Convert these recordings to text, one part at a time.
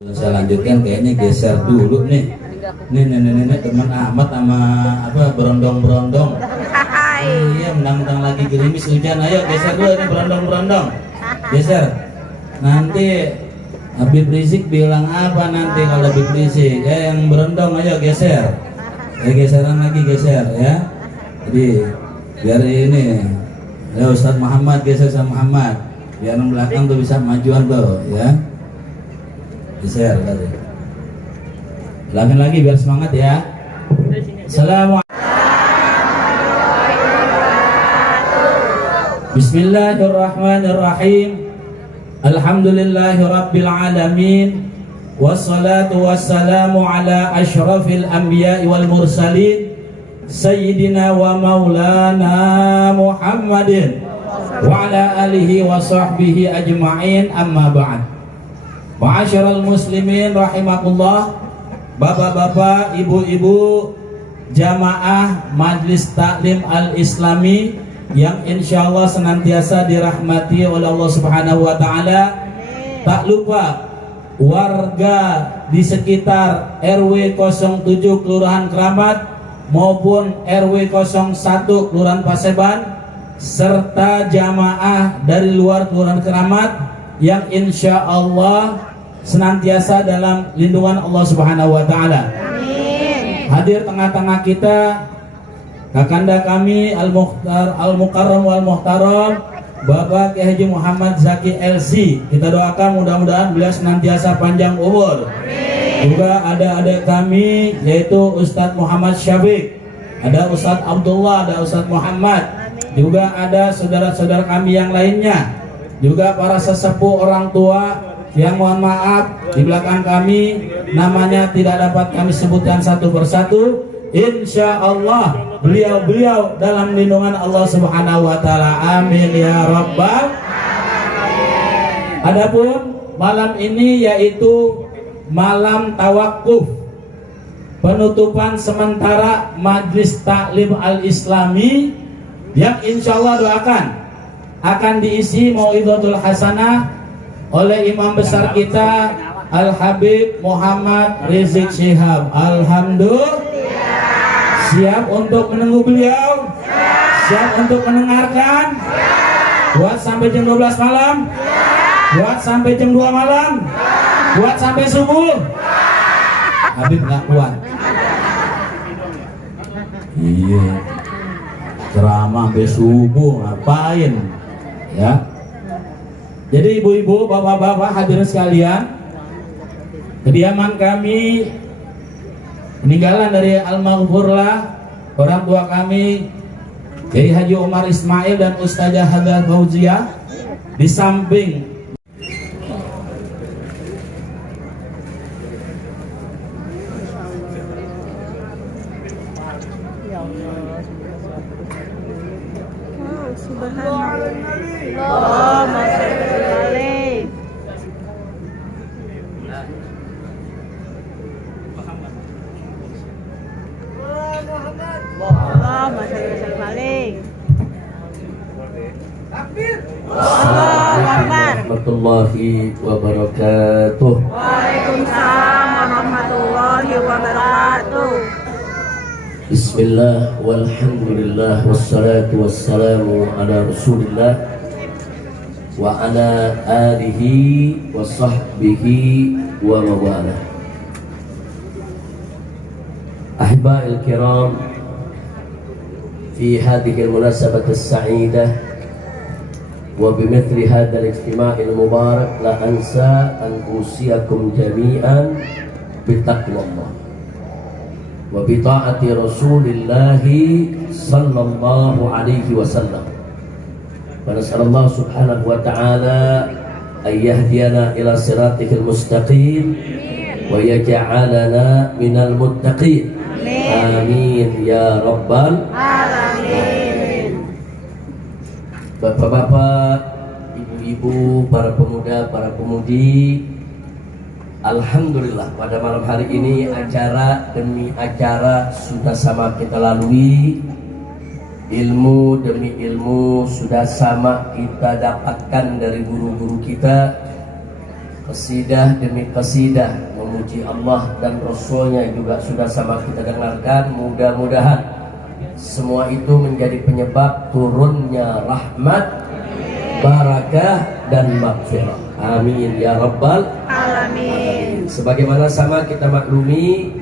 Saya lanjutkan, kayaknya geser dulu nih. Nih nenek-nenek teman Ahmad sama apa berondong-berondong. Iya, mentang-mentang lagi gerimis hujan. Ayo geser dulu ini berondong-berondong. Geser. Nanti Habib Rizik bilang apa nanti kalau Habib Rizik? Ya yang berondong ayo geser. Geseran lagi geser ya. Jadi biar ini ya Ustadz Muhammad geser sama Muhammad. Biar yang belakang tuh bisa majuan tuh ya. Geser tadi. Ulangin lagi biar semangat ya. Assalamualaikum. Bismillahirrahmanirrahim. Alhamdulillahi rabbil alamin. Wassalatu wassalamu ala asyrafil anbiya'i wal mursalin Sayyidina wa maulana Muhammadin wa ala alihi wa sahbihi ajma'in, amma ba'd. Ma'asyiral muslimin rahimakumullah, bapak-bapak, ibu-ibu, jamaah Majlis Taklim Al-Islami yang insyaallah senantiasa dirahmati oleh Allah Subhanahu wa taala. Tak lupa warga di sekitar RW 07 Kelurahan Keramat maupun RW 01 Kelurahan Paseban serta jamaah dari luar Kelurahan Keramat yang insyaallah senantiasa dalam lindungan Allah Subhanahu wa taala. Amin. Hadir tengah-tengah kita kakanda kami Al-Mukhtar Al-Mukarram wal Muhtaram Bapak Kiai Haji Muhammad Zaki LC. Kita doakan mudah-mudahan beliau senantiasa panjang umur. Amin. Juga ada adik kami yaitu Ustadz Muhammad Syafiq, ada Ustadz Abdullah, ada Ustadz Muhammad. Amin. Juga ada saudara-saudara kami yang lainnya. Juga para sesepuh orang tua yang mohon maaf di belakang kami namanya tidak dapat kami sebutkan satu persatu. Insya Allah beliau-beliau dalam lindungan Allah Subhanahu wa taala. Amin ya rabbal alamin. Adapun malam ini yaitu malam tawakuf, penutupan sementara Majlis Taklim Al-Islami yang insya Allah doakan akan diisi mauidhatul hasanah oleh imam besar kita Al-Habib Muhammad Rizik Syihab. Alhamdulillah. Siap untuk menunggu beliau? Siap untuk mendengarkan? Buat sampai jam 12 malam? Buat sampai jam 2 malam? Buat sampai subuh? Habib nggak kuat. Iya, ceramah sampai subuh ngapain? Ya. Jadi ibu-ibu, bapak-bapak, hadirin sekalian, kediaman kami peninggalan dari almarhumlah orang tua kami Kiai Haji Umar Ismail dan Ustazah Hadah Fauziah di samping warahmatullahi wabarakatuh. Waalaikumsalam warahmatullahi wabarakatuh. Bismillah walhamdulillah wassalatu wassalamu ala rasulillah wa ala alihi wa sahbihi wa mawala. Ahiba'il kiram, fi hadhihi al-munasabah as-sa'idah وبمثل هذا الاجتماع المبارك لا أنسى أن أوصيكم جميعا بتقوى الله وبطاعة رسول الله صلى الله عليه وسلم. ونسأل الله سبحانه وتعالى أن يهدينا إلى صراطه المستقيم ويجعلنا من المتقين. آمين يا رب العالمين. Bapak-bapak, ibu-ibu, para pemuda, para pemudi, alhamdulillah pada malam hari ini acara demi acara sudah sama kita lalui, ilmu demi ilmu sudah sama kita dapatkan dari guru-guru kita. Qasidah demi qasidah memuji Allah dan Rasulnya juga sudah sama kita dengarkan. Mudah-mudahan semua itu menjadi penyebab turunnya rahmat, barakah dan maghfirah. Amin ya rabbal Alamin. Sebagaimana sama kita maklumi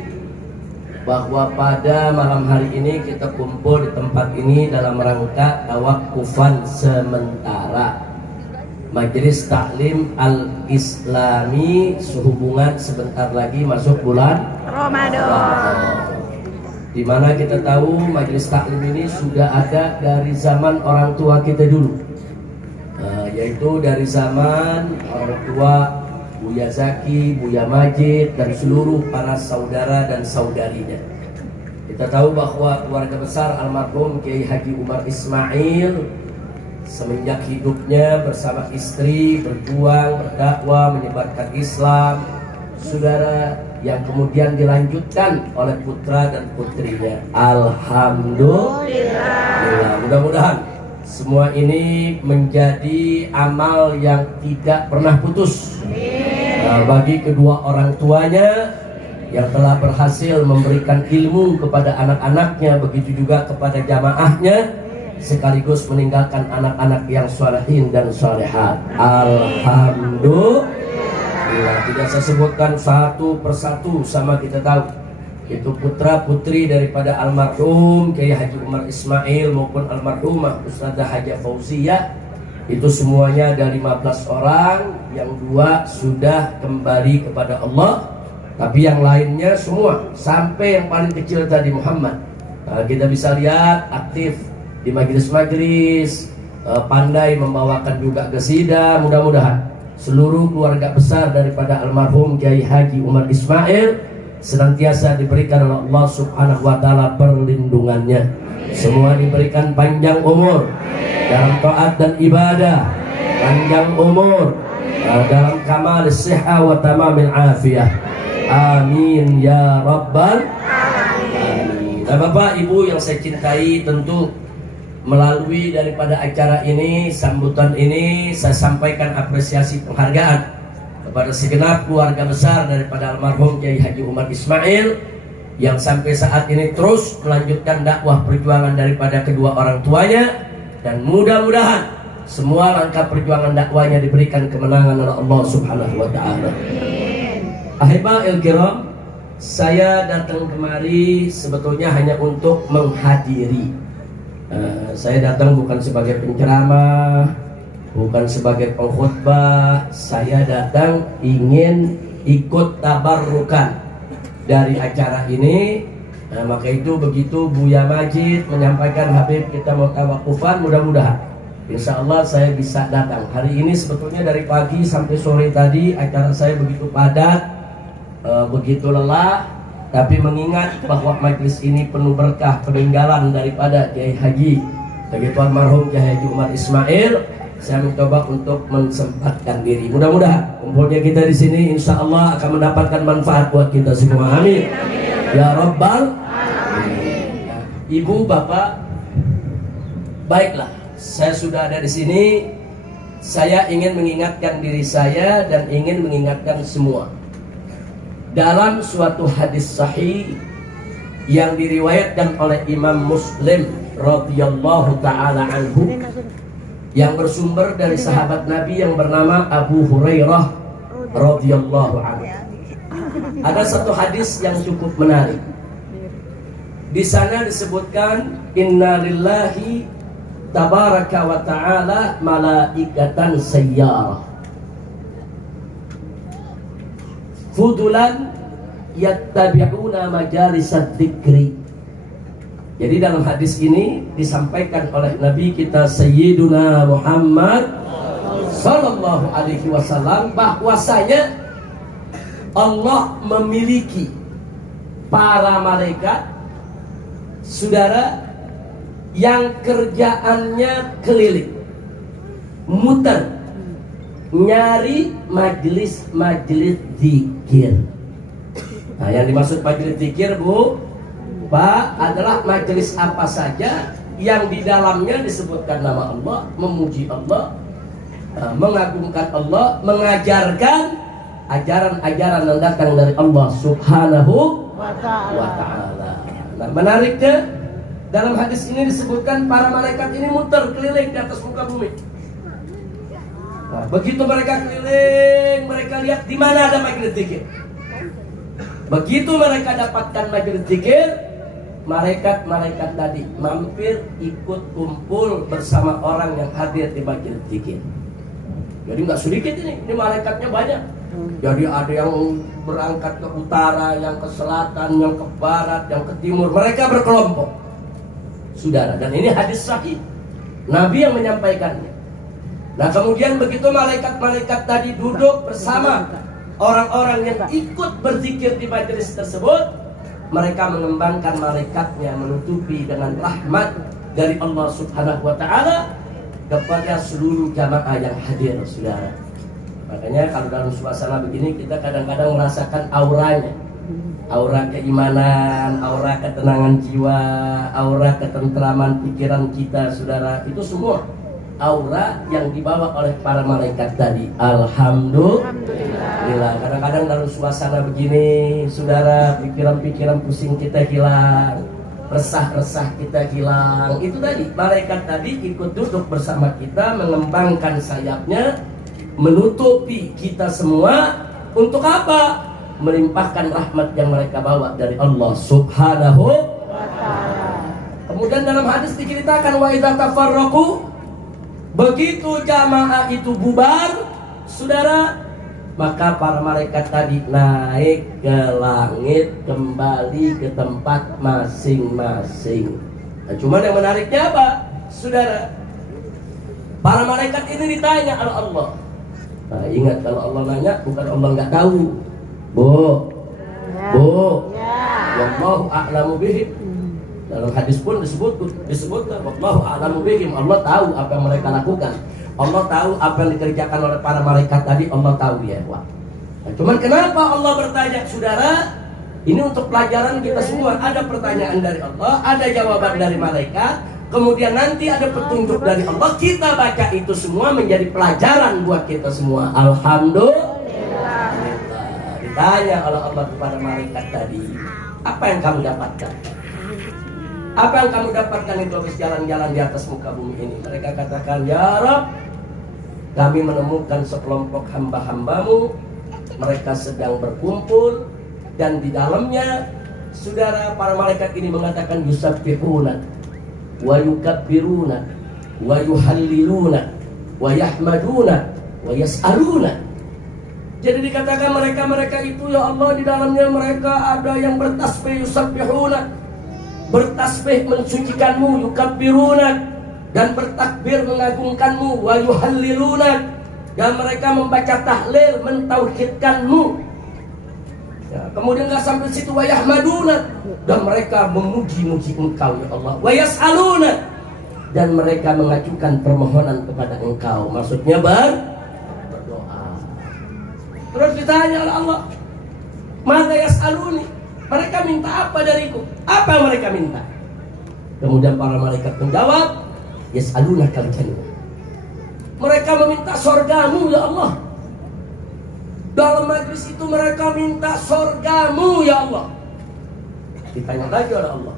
bahwa pada malam hari ini kita kumpul di tempat ini dalam rangka tawakufan sementara Majelis Taklim Al-Islami sehubungan sebentar lagi masuk bulan Ramadan. Di mana kita tahu Majelis Taklim ini sudah ada dari zaman orang tua kita dulu, yaitu dari zaman orang tua Buya Zaki, Buya Majid dan seluruh para saudara dan saudarinya. Kita tahu bahwa keluarga besar almarhum Kiai Haji Umar Ismail semenjak hidupnya bersama istri berjuang, berdakwah, menyebarkan Islam, saudara, yang kemudian dilanjutkan oleh putra dan putrinya. Alhamdulillah. Mudah-mudahan semua ini menjadi amal yang tidak pernah putus bagi kedua orang tuanya yang telah berhasil memberikan ilmu kepada anak-anaknya, begitu juga kepada jamaahnya, sekaligus meninggalkan anak-anak yang sholihin dan sholehat. Alhamdulillah. Tidak saya sebutkan satu persatu, sama kita tahu itu putra putri daripada almarhum Kiai Haji Umar Ismail maupun almarhumah Ustadzah Haja Fauziyah. Itu semuanya ada 15 orang, yang 2 sudah kembali kepada Allah, tapi yang lainnya semua sampai yang paling kecil tadi Muhammad, kita bisa lihat aktif di majelis-majelis, pandai membawakan juga qasidah. Mudah-mudahan seluruh keluarga besar daripada almarhum Kiai Haji Umar Ismail senantiasa diberikan oleh Allah Subhanahu wa taala perlindungannya. Semua diberikan panjang umur dalam taat dan ibadah, panjang umur dalam kamal sihah wa tamamil afiyah. Amin ya rabbal alamin. Nah, Bapak Ibu yang saya cintai, tentu melalui daripada acara ini, sambutan ini, saya sampaikan apresiasi penghargaan kepada segenap keluarga besar daripada almarhum Kiai Haji Umar Ismail yang sampai saat ini terus melanjutkan dakwah perjuangan daripada kedua orang tuanya, dan mudah-mudahan semua langkah perjuangan dakwanya diberikan kemenangan oleh Allah Subhanahu wa taala. Ahibahil kiram, saya datang kemari sebetulnya hanya untuk menghadiri. Saya datang bukan sebagai penceramah, bukan sebagai pengkhutbah. Saya datang ingin ikut tabarrukan dari acara ini. Maka itu begitu Buya Majid menyampaikan Habib kita mau tawakufan, mudah-mudahan insya Allah saya bisa datang. Hari ini sebetulnya dari pagi sampai sore tadi acara saya begitu padat, begitu lelah. Tapi mengingat bahwa majelis ini penuh berkah peninggalan daripada Kiai Haji begitu almarhum Kiai Haji Umar Ismail, saya mencoba untuk mensempatkan diri. Mudah-mudahan kumpulnya kita di sini insya Allah akan mendapatkan manfaat buat kita semua. Amin ya rabbal alamin. Ibu bapak, baiklah, saya sudah ada di sini. Saya ingin mengingatkan diri saya dan ingin mengingatkan semua. Dalam suatu hadis sahih yang diriwayatkan oleh Imam Muslim radhiyallahu taala anhu, yang bersumber dari sahabat Nabi yang bernama Abu Hurairah radhiyallahu anhu. Ada satu hadis yang cukup menarik. Di sana disebutkan inna lillahi tabaraka wa ta'ala malaikatan sayyarah fudulan yattabi'una majalisad dzikri. Jadi dalam hadis ini disampaikan oleh Nabi kita Sayyiduna Muhammad sallallahu alaihi wasallam bahwasanya Allah memiliki para malaikat, saudara, yang kerjaannya keliling, muter, nyari majelis-majelis zikir. Nah, yang dimaksud majelis zikir, Bu, Pak, adalah majelis apa saja yang di dalamnya disebutkan nama Allah, memuji Allah, mengagungkan Allah, mengajarkan ajaran-ajaran yang datang dari Allah Subhanahu Wa wa ta'ala. ta'ala. Nah, menariknya dalam hadis ini disebutkan para malaikat ini muter keliling di atas muka bumi. Nah, begitu mereka keliling, mereka lihat di mana ada majelis zikir. Begitu mereka dapatkan majelis zikir, malaikat-malaikat tadi mampir ikut kumpul bersama orang yang hadir di majelis zikir. Jadi nggak sedikit ini malaikatnya banyak. Jadi ada yang berangkat ke utara, yang ke selatan, yang ke barat, yang ke timur. Mereka berkelompok, saudara. Dan ini hadis sahih, Nabi yang menyampaikannya. Nah kemudian begitu malaikat-malaikat tadi duduk bersama orang-orang yang ikut berzikir di majelis tersebut, mereka mengembangkan malaikatnya menutupi dengan rahmat dari Allah Subhanahu wa ta'ala kepada seluruh jamaah yang hadir, saudara. Makanya kalau dalam suasana begini kita kadang-kadang merasakan auranya, aura keimanan, aura ketenangan jiwa, aura ketentraman pikiran kita, saudara. Itu semua aura yang dibawa oleh para malaikat tadi. Alhamdulillah. Kadang-kadang dalam suasana begini, saudara, pikiran-pikiran pusing kita hilang, resah-resah kita hilang. Itu tadi, malaikat tadi ikut duduk bersama kita, mengembangkan sayapnya, menutupi kita semua. Untuk apa? Melimpahkan rahmat yang mereka bawa dari Allah Subhanahu wa ta'ala. Kemudian dalam hadis diceritakan, wa idza tafarraqu, begitu jamaah itu bubar, saudara, maka para malaikat tadi naik ke langit, kembali ke tempat masing-masing. Nah, cuman yang menariknya apa, saudara? Para malaikat ini ditanya oleh Allah. Nah, ingat kalau Allah nanya, bukan Allah nggak tahu. Wallahu a'lamu bihim. Dalam hadis pun disebutkan wallahu a'lamu bihim. Allah tahu apa yang mereka lakukan. Allah tahu apa yang dikerjakan oleh para malaikat tadi. Allah tahu ya, Wah. Nah, cuman kenapa Allah bertanya, saudara? Ini untuk pelajaran kita semua. Ada pertanyaan dari Allah, ada jawaban dari malaikat, kemudian nanti ada petunjuk dari Allah. Kita baca itu semua menjadi pelajaran buat kita semua. Alhamdulillah. Ditanya oleh Allah kepada malaikat tadi, apa yang kamu dapatkan? Apa yang kamu dapatkan itu habis jalan-jalan di atas muka bumi ini? Mereka katakan, ya Rabb, kami menemukan sekelompok hamba-hambamu, mereka sedang berkumpul, dan di dalamnya, saudara, para malaikat ini mengatakan yusabbihuna wa yukabbiruna wa yuhalliluna wa yahmaduna wa yas'aluna. Jadi dikatakan mereka-mereka itu, ya Allah, di dalamnya mereka ada yang bertasbih, yusabbihuna, bertasbih mensucikanmu, yukabbiruna, dan bertakbir mengagungkanmu, wa yuhalliluna, dan mereka membaca tahlil mentauhidkanmu. Ya, kemudian nggak sampai situ, wa yahmaduna, dan mereka memuji-muji engkau ya Allah, wa yas'aluna, dan mereka mengajukan permohonan kepada engkau. Maksudnya berdoa. Terus ditanya oleh Allah, maka yas'aluni, mereka minta apa dariku? Apa yang mereka minta? Kemudian para malaikat menjawab, yas'alunakal jannah. Mereka meminta surgamu ya Allah. Dalam majlis itu mereka minta surgamu ya Allah. Ditanya lagi oleh Allah,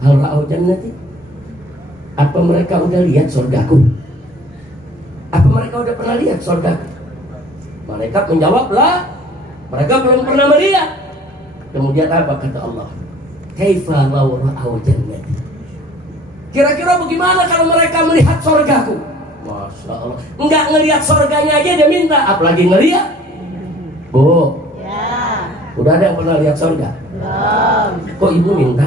hal ra'au jannati, apa mereka udah lihat surgaku? Apa mereka udah pernah lihat surgaku? Malaikat menjawab, lah, mereka belum pernah melihat. Kemudian apa kata Allah? Kaifa law ra'au jannati, kira-kira bagaimana kalau mereka melihat surgaku? Masya Allah, enggak ngelihat surganya aja dia minta, apalagi ngelihat. Bu, Ya. udah ada yang pernah lihat surga? Belum. Kok ibu minta?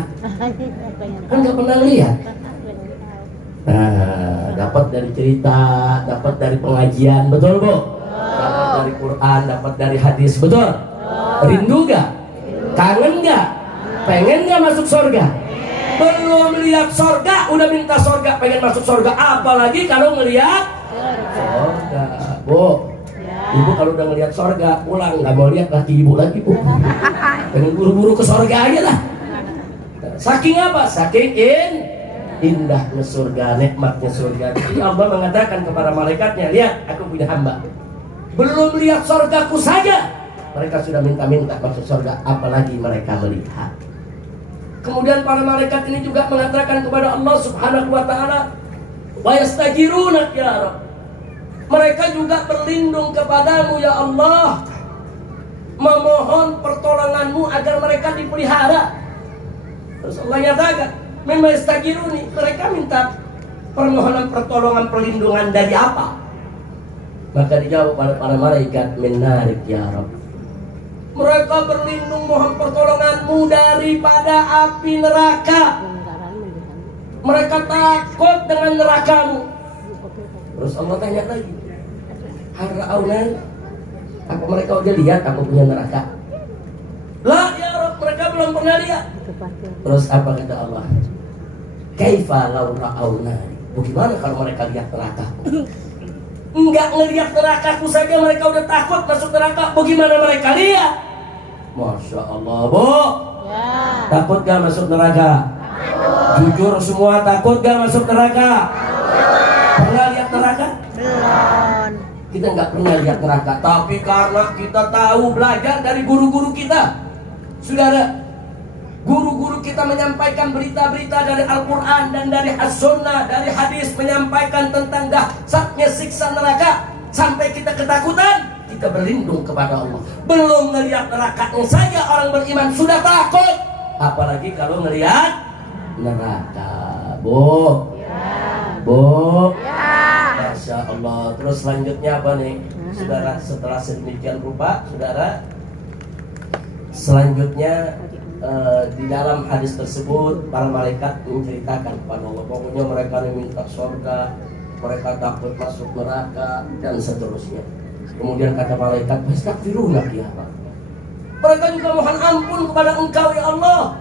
Kan nggak pernah lihat. Nah, dapat dari cerita, dapat dari pengajian, betul Bu? Dapat dari Quran, dapat dari hadis, betul? Rindu gak? Kangen gak? Pengen gak masuk surga? Belum lihat surga, udah minta surga, pengen masuk surga. Apalagi kalau ngelihat surga. Bu, ibu kalau udah ngelihat surga, pulang, nggak mau lihat laki ibu lagi Bu. Pengen buru-buru ke surga aja lah. Saking apa? Saking indahnya surga, nikmatnya surga. Jadi Allah mengatakan kepada malaikatnya, lihat, aku punya hamba. belum lihat sorgaku saja mereka sudah minta-minta masuk sorga, apalagi mereka melihat. Kemudian para malaikat ini juga mengatakan kepada Allah Subhanahu wa ta'ala, wa yastajirunak ya Rabb, mereka juga berlindung kepadamu ya Allah, memohon pertolonganmu agar mereka dipelihara. Terus Allah nyatakan, mimma yastajiruni, mereka minta permohonan pertolongan perlindungan dari apa? Maka dijawab oleh para malaikat, menarik ya Rabb, mereka berlindung mohon pertolonganmu daripada api neraka. Mereka takut dengan nerakamu. Terus Allah tanya lagi, hara'aunan, apa mereka udah lihat aku punya neraka? Lah ya Rabb, mereka belum pernah lihat. Terus apa kata Allah? Kaifa law ra'auna, bagaimana kalau mereka lihat nerakaku? Enggak ngelihat nerakaku saja mereka udah takut masuk neraka, bagaimana mereka lihat? Masya Allah, Bu, Ya. takut gak masuk neraka? Jujur semua, takut gak masuk neraka? Pernah lihat neraka? Belum. Kita nggak pernah lihat neraka, tapi karena kita tahu belajar dari guru-guru kita, saudara, guru-guru kita menyampaikan berita-berita dari Al-Quran dan dari As-Sunnah, dari hadis, menyampaikan tentang dahsyatnya siksa neraka, sampai kita ketakutan, kita berlindung kepada Allah. Belum melihat nerakanya saja orang beriman sudah takut, apalagi kalau melihat neraka. Bu, Bu, Masya Allah. Terus selanjutnya apa nih, saudara? Setelah sedemikian rupa, saudara, selanjutnya di dalam hadis tersebut para malaikat menceritakan kepada Allah, pokoknya mereka minta surga, mereka takut masuk neraka dan seterusnya. Kemudian kata malaikat, "Astaghfirullah ya Allah." Mereka juga mohon ampun kepada Engkau ya Allah.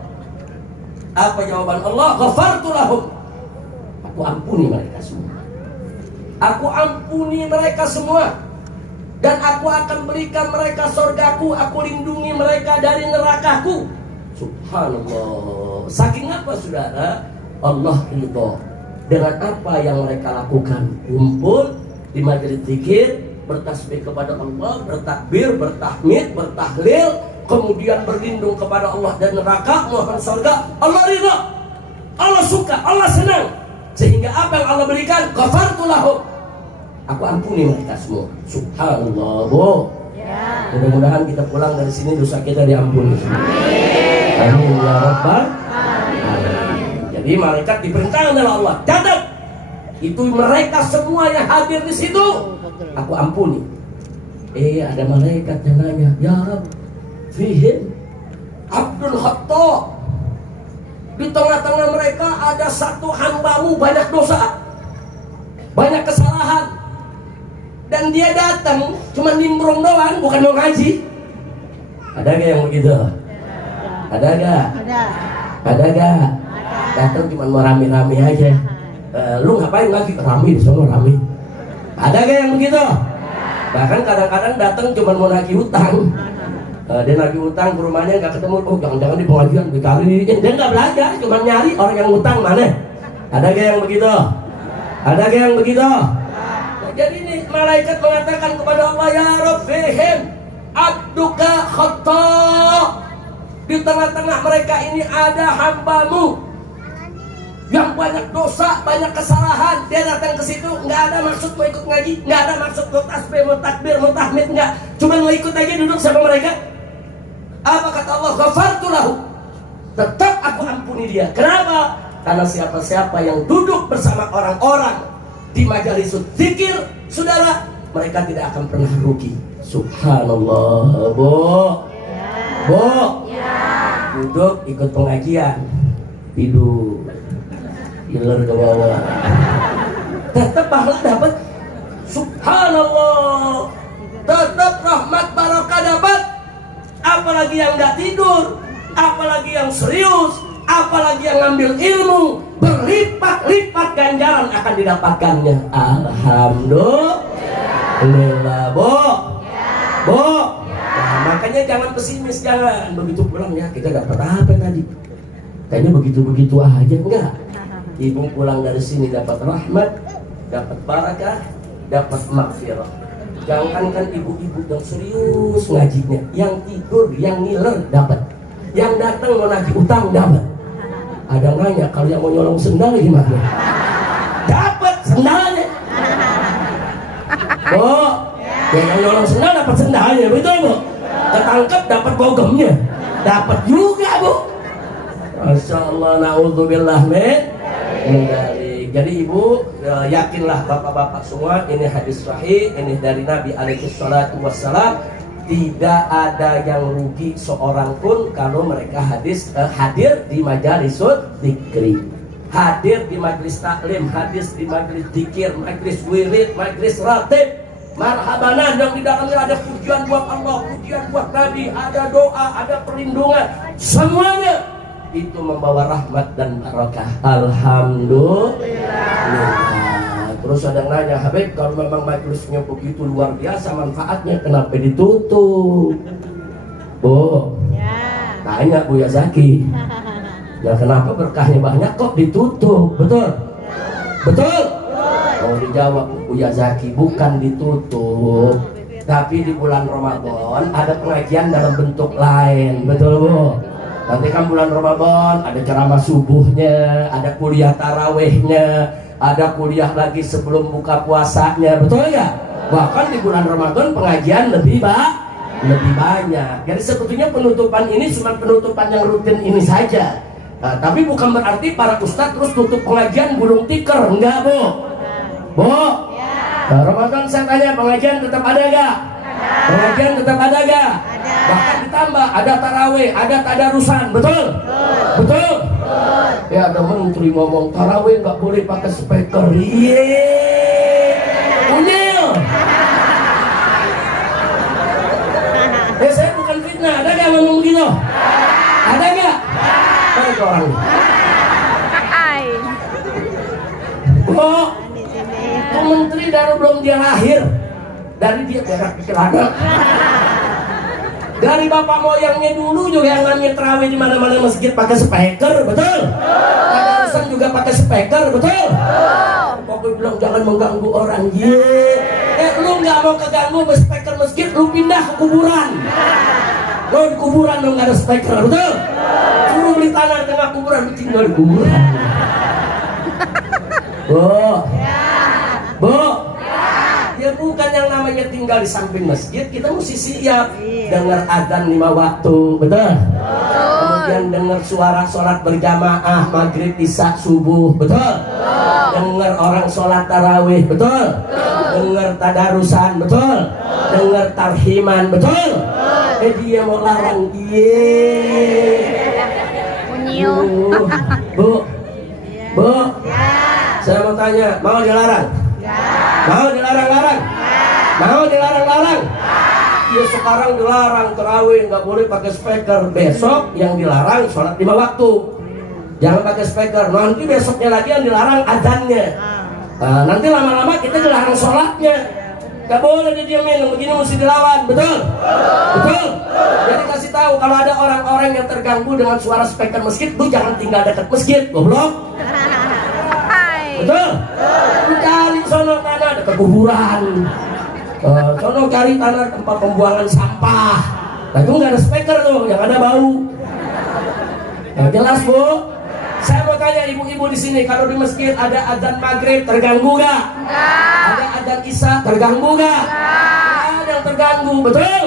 Apa jawaban Allah? Ghafartu lahum. Aku ampuni mereka semua. Aku ampuni mereka semua. Dan aku akan berikan mereka surgaku. Aku lindungi mereka dari nerakaku. Subhanallah. Saking apa saudara? Allah ridho dengan apa yang mereka lakukan. Kumpul di majelis zikir, bertasbih kepada Allah, bertakbir, bertahmid, bertahlil, kemudian berlindung kepada Allah dan neraka, mohon surga. Allah ridho, Allah suka, Allah senang. Sehingga apa yang Allah berikan? Ghafartu lahum. Aku ampuni mereka semua. Subhanallah, Bu. Ya. Mudah-mudahan kita pulang dari sini dosa kita diampuni. Amin ya Rabbal alamin. Jadi malaikat diperintahkan oleh Allah, catat itu mereka semua yang hadir di situ, aku ampuni. Ada malaikat yang nanya, ya Rabb, fihim Abdul Khattab, di tengah-tengah mereka ada satu hambamu banyak dosa, banyak kesalahan, dan dia datang cuma nimbrung doang, bukan mau ngaji. Ada gak yang begitu? Ada gak? Ada. Ada gak? Datang cuma mau rame-rame aja. Lu ngapain ngaji? Rame di sana rame. Ada gak yang begitu? Bahkan kadang-kadang datang cuma mau nagih utang. Dia nagih utang ke rumahnya nggak ketemu. Oh jangan-jangan di pengajian dicari. Dia nggak belajar, cuma nyari orang yang utang mana. Ada gak yang begitu? Ada gak yang begitu? Jadi ini malaikat mengatakan kepada Allah, ya Rabb fihim abduka khata'. Di tengah-tengah mereka ini ada hambamu yang banyak dosa, banyak kesalahan. Dia datang ke situ nggak ada maksud mau ikut ngaji, nggak ada maksud mau tasbih, mau takbir, mau tahmid, nggak, cuma mau ikut aja duduk sama mereka. Apa kata Allah? Ghafartu lahu. Tetap aku ampuni dia. Kenapa? Karena siapa-siapa yang duduk bersama orang-orang di majelis zikir, saudara, mereka tidak akan pernah rugi. Subhanallah, Bu. Bu, duduk ikut pengajian, tidur, hiler ke bawah, tetap pahala dapat. Subhanallah, tetap rahmat barokah dapat. Apalagi yang nggak tidur, apalagi yang serius, apalagi yang ngambil ilmu, berlipat-lipat ganjaran akan didapatkannya. Alhamdulillah, Bu. Bu. Nah, makanya jangan pesimis, jangan begitu pulang ya kita dapat apa tadi? Kayaknya begitu-begitu aja, enggak. Ibu pulang dari sini dapat rahmat, dapat barakah, dapat maghfirah. Jangankan ibu-ibu yang serius ngajinya, yang tidur, yang ngiler dapat, yang datang mau nagih utang dapat. Ada nanya kalau yang mau nyolong sendal gimana? Dapat sendalnya. Oh, yang nyolong sendal dapat sendalnya, betul bu? Ketangkep dapat bogemnya, dapat juga bu. Masya Allah, naudzubillah min. Jadi ibu yakinlah bapak-bapak semua, ini hadis sahih, ini dari Nabi alaihi salatu wassalam. Tidak ada yang rugi seorang pun kalau mereka hadir di majalisul dzikri, hadir di majlis taklim, hadir di majlis dzikir, majlis wirid, majlis ratib. Marhabanan yang di dalamnya ada pujian buat Allah, pujian buat Nabi, ada doa, ada perlindungan, semuanya itu membawa rahmat dan barakah. Alhamdulillah. Terus ada yang nanya, Habib, kalau memang majlisnya begitu luar biasa manfaatnya, kenapa ditutup? Bu, tanya Buya Zaki. Ya kenapa berkahnya banyak kok ditutup? Betul? Betul? Mau dijawab Buya Zaki, bukan ditutup, tapi di bulan Ramadan ada pengajian dalam bentuk lain. Betul bu? Nanti kan bulan Ramadan ada ceramah subuhnya, ada kuliah tarawehnya, ada kuliah lagi sebelum buka puasanya, betul ya? Bahkan di bulan Ramadan pengajian lebih banyak. Jadi sebetulnya penutupan ini cuma penutupan yang rutin ini saja. Nah, tapi bukan berarti para ustadz terus tutup pengajian gulung tikar, enggak bu? Bu? Nah, Ramadan saya tanya, pengajian tetap ada gak? Pengajian tetap ada gak? Bahkan ditambah, ada tarawih, ada tadarusan, betul? Betul? Ya ada menteri ngomong tarawih nggak boleh pakai speaker. Unyil. Saya bukan fitnah, ada gak ngomong begitu? Ada gak? Mana ke orang ini? Oh, menteri dari belum dia lahir, dari dia berak celana. Dari bapak moyangnya dulu juga yang namanya terawih di mana-mana masjid pakai speaker, betul? Tadarusan juga pakai speaker, betul? Pokoknya bilang jangan mengganggu orang. Lu nggak mau keganggu speaker masjid, lu pindah ke kuburan. Lu di kuburan lu nggak ada speaker, betul? Suruh beli tanah di tengah kuburan, lu tinggal di kuburan. Bu, ya bukan yang namanya tinggal di samping masjid, kita mesti siap dengar adzan 5 waktu, betul? Kemudian dengar suara sholat berjamaah maghrib, isya, subuh, betul? Dengar orang sholat tarawih, betul? Dengar tadarusan, betul? Dengar tarhiman, betul? Dia mau larang, Bu, saya mau tanya, mau dilarang? Mau dilarang-larang? Mau dilarang-larang? Ya sekarang dilarang terawih, nggak boleh pakai speaker. Besok yang dilarang sholat 5 waktu, jangan pakai speaker. Nanti besoknya lagi yang dilarang adzannya. Nanti lama-lama kita dilarang sholatnya. Gak boleh didiamin, begini mesti dilawan, betul? Betul? Jadi kasih tahu kalau ada orang-orang yang terganggu dengan suara speaker masjid, lu jangan tinggal dekat masjid, goblok. Betul? Lu cari sono tanah dekat kuburan, sono cari tanah tempat pembuangan sampah. Nah itu nggak ada speaker tuh, yang ada bau. Nah, jelas bu? Saya mau tanya ibu-ibu di sini, kalau di masjid ada adzan maghrib terganggu gak? Ada adzan isya terganggu gak? Ada yang terganggu, betul?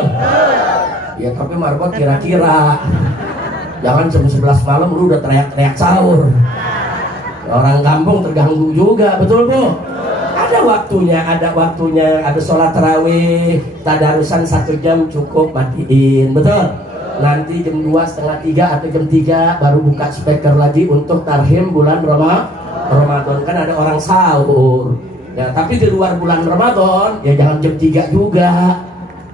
Ya tapi marbot kira-kira, jangan jam 11 malam lu udah teriak-teriak sahur. Orang kampung terganggu juga, betul bu? Ada waktunya, ada sholat tarawih, tadarusan 1 jam cukup, matiin, betul? Nanti jam 2, setengah 3 atau jam 3 baru buka speaker lagi untuk tarhim bulan Ramadan. Kan ada orang sahur ya, tapi di luar bulan Ramadan ya jangan jam 3 juga.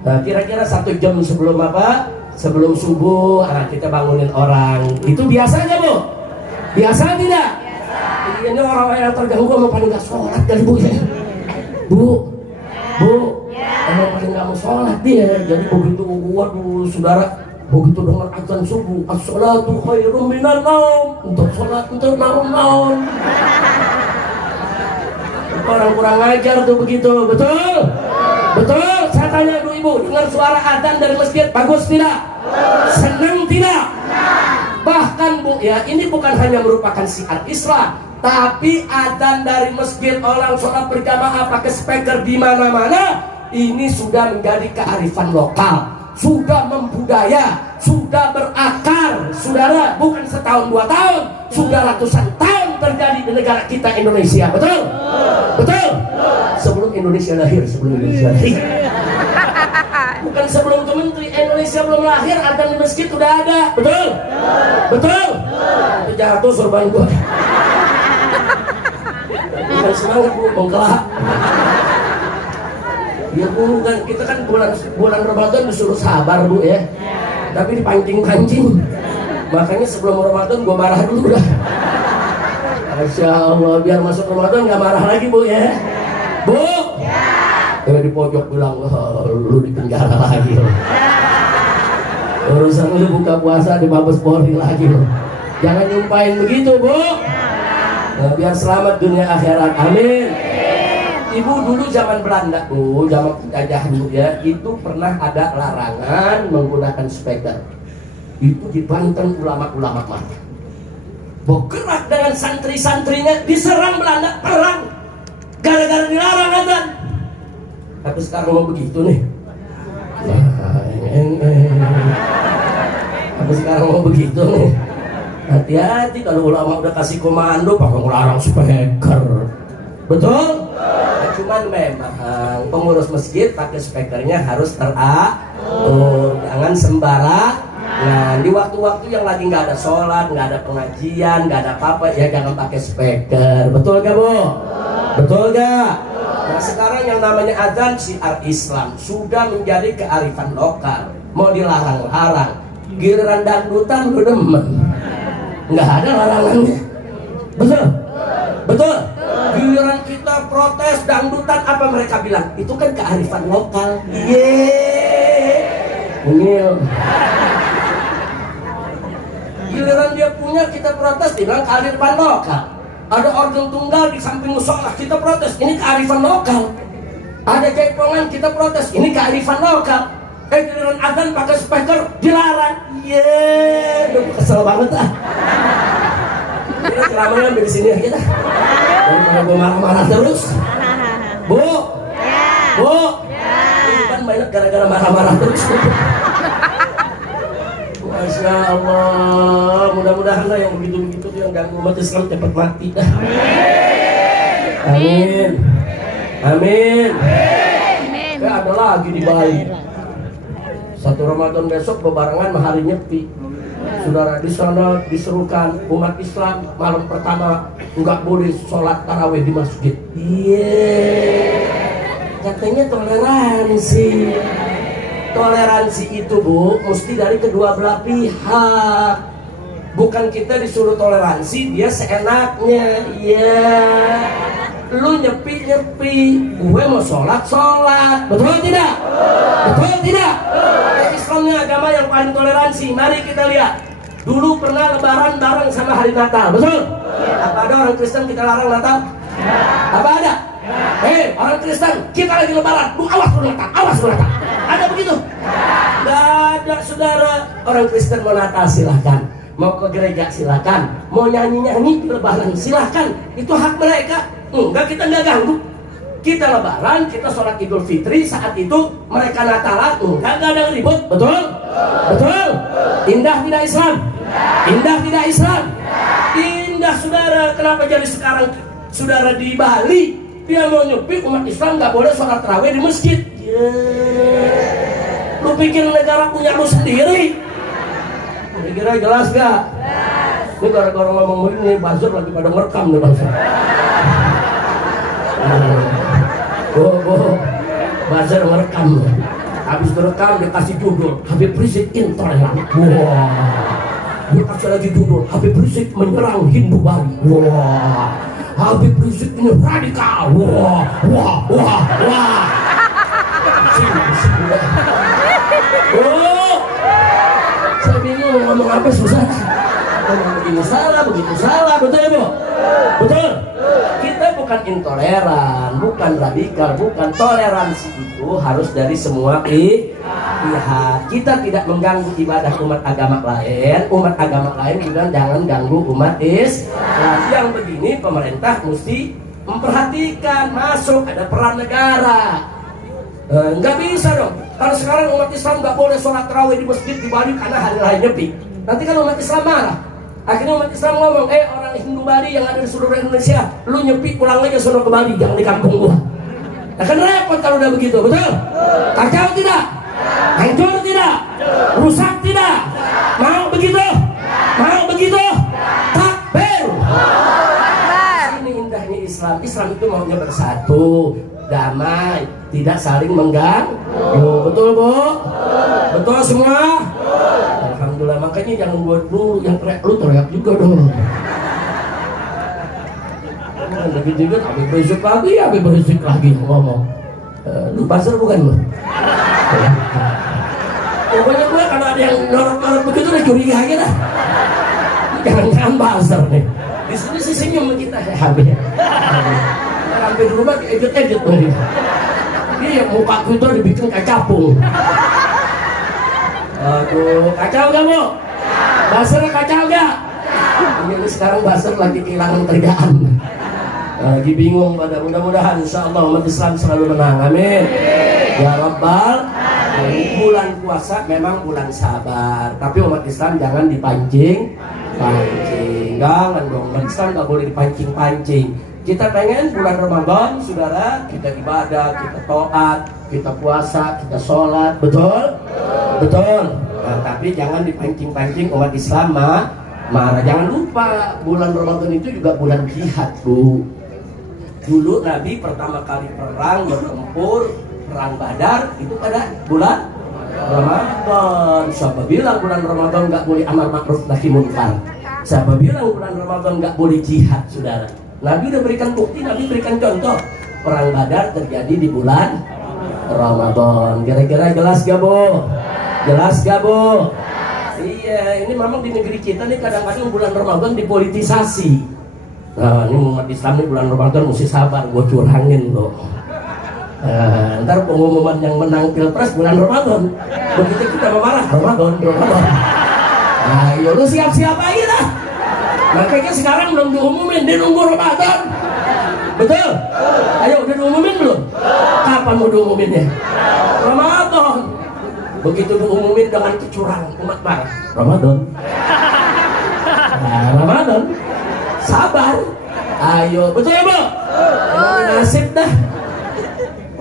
Nah, kira-kira 1 jam sebelum apa? Sebelum subuh, kita bangunin orang. Itu biasanya bu? Biasa tidak? Ini orang-orang yang terganggu sama paling gak sholat kali bu ya. Bu emang paling gak mau sholat dia. Jadi begitu waduh saudara, begitu dengar azan subuh, as-salatu khairum minan naum, untuk sholat untuk naum. Orang kurang ajar tuh begitu, betul? Betul, saya tanya ibu-ibu, dengar suara adzan dari masjid bagus tidak? Senang tidak? Bahkan Bu ya, ini bukan hanya merupakan syiar Islam, tapi adzan dari masjid, orang sholat berjamaah pakai speaker di mana-mana, ini sudah menjadi kearifan lokal, sudah membudaya, sudah berakar, saudara, bukan setahun 2 tahun, sudah ratusan tahun terjadi di negara kita Indonesia, betul? Betul? Sebelum Indonesia lahir, bukan sebelum ke menteri, Indonesia belum lahir, adzan di masjid sudah ada, betul? Betul? Itu jatuh sorban gua. Bukan semangat Bu, bongkelak. Ya Bu, kan kita kan bulan Ramadan disuruh sabar Bu ya. Tapi dipancing-pancing. Makanya sebelum Ramadan gua marah dulu dah. Masya Allah, biar masuk Ramadan gak marah lagi Bu ya. Bu, di pojok bilang, lu di penjara lagi lo. Urusan lu buka puasa di Mabes Polri lagi lo. Jangan nyumpain begitu Bu. Nah, biar selamat dunia akhirat, amin. Ibu dulu zaman Belanda Bu, zaman penjajahan Bu ya, itu pernah ada larangan menggunakan speaker. Itu di Banten ulama-ulama marah. Bergerak dengan santri-santrinya, diserang Belanda, perang. Gara-gara dilarang adzan. Tapi sekarang mau begitu nih. Tapi sekarang mau begitu nih. Hati-hati kalau ulama udah kasih komando pakai ngelarang speaker. Betul? Nah, cuman memang pengurus masjid pakai speakernya harus teratur, jangan sembarang. Nah, di waktu-waktu yang lagi nggak ada sholat, nggak ada pengajian, nggak ada apa-apa, ya jangan pakai speaker. Betul gak Bu? Betul gak? Nah, sekarang yang namanya adzan syiar Islam sudah menjadi kearifan lokal. Mau dilarang-larang, giliran dangdutan lu demen, nggak ada larangannya. Betul? Betul? Giliran kita protes dangdutan, apa mereka bilang? Itu kan kearifan lokal. Yeay. Giliran dia punya, kita protes, bilang kearifan lokal. Ada organ tunggal di samping musola, kita protes, ini kearifan lokal. Ada jaipongan, kita protes, ini kearifan lokal. Giliran adzan pakai speaker, dilarang. Yeay, kesel banget ah. Kita ceramahnya sampai di sini ya kita. Daripada gue marah-marah terus. Bu, Bu, ini kan banyak gara-gara marah-marah terus. Masya Allah, mudah-mudahan lah yang begitu-begitu yang ganggu umat Islam cepat mati dah. Amin. Amin. Ada lagi di Bali. 1 Ramadan besok bebarengan sama hari Nyepi. Saudara, di sana diserukan umat Islam malam pertama nggak boleh sholat tarawih di masjid. Katanya toleransi. Toleransi itu Bu, mesti dari kedua belah pihak. Bukan kita disuruh toleransi, dia seenaknya. Lu nyepi-nyepi, gue mau sholat. Betul tidak? Betul tidak? Islamnya agama yang paling toleransi. Mari kita lihat. Dulu pernah lebaran bareng sama hari Natal, betul? Apa ada orang Kristen kita larang Natal? Apa ada? Orang Kristen, kita lagi lebaran, lu awas lu Natal. Ada begitu? Gak ada saudara. Orang Kristen mau Natal silahkan, mau ke gereja silahkan, mau nyanyi-nyanyi di lebaran silahkan, itu hak mereka. Enggak, kita nggak ganggu. Kita lebaran, kita sholat Idul Fitri, saat itu mereka Natalan, enggak ada ribut, betul? Betul? Indah tidak Islam? Indah tidak Islam? Indah saudara. Kenapa jadi sekarang saudara di Bali dia mau nyepi umat Islam nggak boleh sholat tarawih di masjid? Lu pikir negara punya lu sendiri? Kira-kira jelas gak? Ini gara-gara ngomong ini buzzer lagi pada ngerekam nih bangsa. Buzzer ngerekam. Habis direkam dikasih judul Habib Rizik intoleran. Dia kasih lagi judul Habib Rizik menyerang Hindu Bali. Habib Rizik ini radikal. Saya bingung ngomong apa, susah. Ngomong begini salah, begitu salah, betul ya Bu? Betul. Kita bukan bukan intoleran, bukan radikal, bukan toleransi. Itu harus dari semua pihak. Kita tidak mengganggu ibadah umat agama lain juga jangan ganggu umat Islam. Yang begini pemerintah mesti memperhatikan, masuk ada peran negara. Nggak bisa dong. Kalau sekarang umat Islam nggak boleh sholat tarawih di masjid di Bali karena hari lain nyepi. Nanti kan umat Islam marah. Akhirnya umat Islam ngomong, orang Hindu Bali yang ada di seluruh Indonesia, lu nyepi pulang aja sono ke Bali, jangan di kampung gua. Nah kan repot kalau udah begitu, betul? Kacau tidak? Hancur tidak? Rusak tidak? Mau begitu? Mau begitu? Takbir! Ini indahnya Islam. Islam itu maunya bersatu, damai, tidak saling mengganggu. Betul Bu? Betul semua? Alhamdulillah, makanya jangan buat dulu yang teriak, lu teriak juga dong. Lagi juga, habis berisik lagi ngomong. Lu pasar bukan lu? Pokoknya gue kalau ada yang norok-norok begitu udah curiga aja dah. Jangan pasar nih. Di sini sih senyum kita habis. Sampai di rumah edit nih. Dia yang muka kita dibikin kayak capung. Aduh, kacau gak Bu? Basar kacau gak? Ini sekarang Basar lagi kehilangan kerjaan. Lagi bingung pada mudah-mudahan insya Allah umat Islam selalu menang. Amin. Ya Rabbal. Bulan puasa memang bulan sabar, tapi umat Islam jangan dipancing. Jangan dong, umat Islam gak boleh dipancing-pancing. Kita pengen bulan Ramadan, saudara, kita ibadah, kita taat, kita puasa, kita sholat, betul? Betul. Nah, tapi jangan dipancing-pancing umat Islam marah. Jangan lupa bulan Ramadan itu juga bulan jihad, Bu. Dulu Nabi pertama kali perang bertempur, perang Badar itu pada bulan Ramadan. Siapa bilang bulan Ramadan nggak boleh amar ma'ruf nahi munkar? Siapa bilang bulan Ramadan nggak boleh jihad, saudara? Nabi udah berikan bukti, Nabi berikan contoh. Perang Badar terjadi di bulan Ramadan. Kira-kira jelas gak Bu? Jelas gak Bu? Iya, ini memang di negeri kita nih kadang-kadang bulan Ramadan dipolitisasi. Nah, ini umat Islam nih bulan Ramadan mesti sabar, gue curangin loh. Ntar pengumuman yang menang pilpres bulan Ramadan. Begitu kita memarah, Ramadan. Ayo lu siap-siap aja lah. Makanya sekarang belum diumumin, dia nunggu Ramadan. Betul? Ayo udah diumumin belum? Kapan mau diumuminnya? Ramadan. Begitu diumumin dengan kecurangan umat marah, Ramadan. Nah, Ramadan. Sabar. Ayo, betul ya Bu? Nasib dah.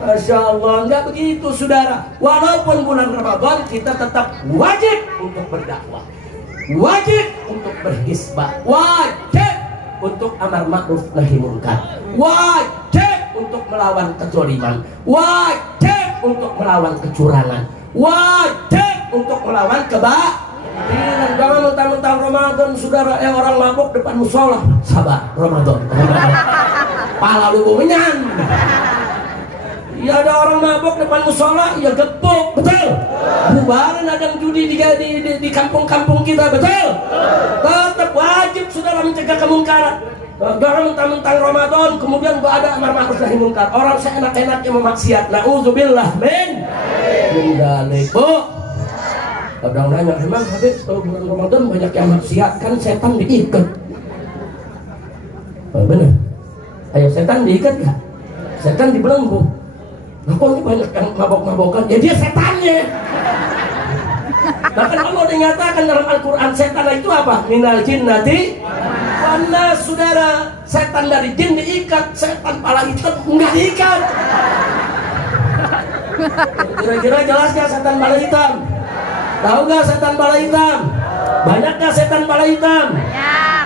Masya Allah, enggak begitu saudara. Walaupun bulan Ramadan kita tetap wajib untuk berdakwah, wajib untuk berhisbah, wajib untuk amar ma'ruf nahi munkar, wajib untuk melawan kezaliman, wajib untuk melawan kecurangan, wajib untuk melawan kebatilan. Jangan mentang-mentang Ramadan saudara, orang mabuk depan musola, sabar, Ramadan. Pala lu menyan. Ya ada orang mabuk depan musola, ya gebuk, betul. Bubaran ada judi di kampung-kampung kita, betul. Tetap wajib saudara mencegah kemungkaran. Jangan mentang-mentang Ramadan kemudian gak ada amar ma'ruf nahi munkar. Orang seenak-enaknya memaksiat. Nauzubillah min dzalik. Bu, kadang nanya, emang Habib kalau bulan Ramadan banyak yang maksiat, kan setan diikat. Benar. Ayo setan diikat gak? Setan dibelenggu. Nah, kok ini banyak yang mabok-mabokan? Ya dia setannya. Bahkan Allah dinyatakan dalam Al-Quran, setan itu apa? Minal jinnati karena saudara, setan dari jin diikat, setan pala ikat enggak diikat. Kira-kira jelas gak setan pala hitam? Tahu gak setan pala hitam? Banyak gak setan pala hitam?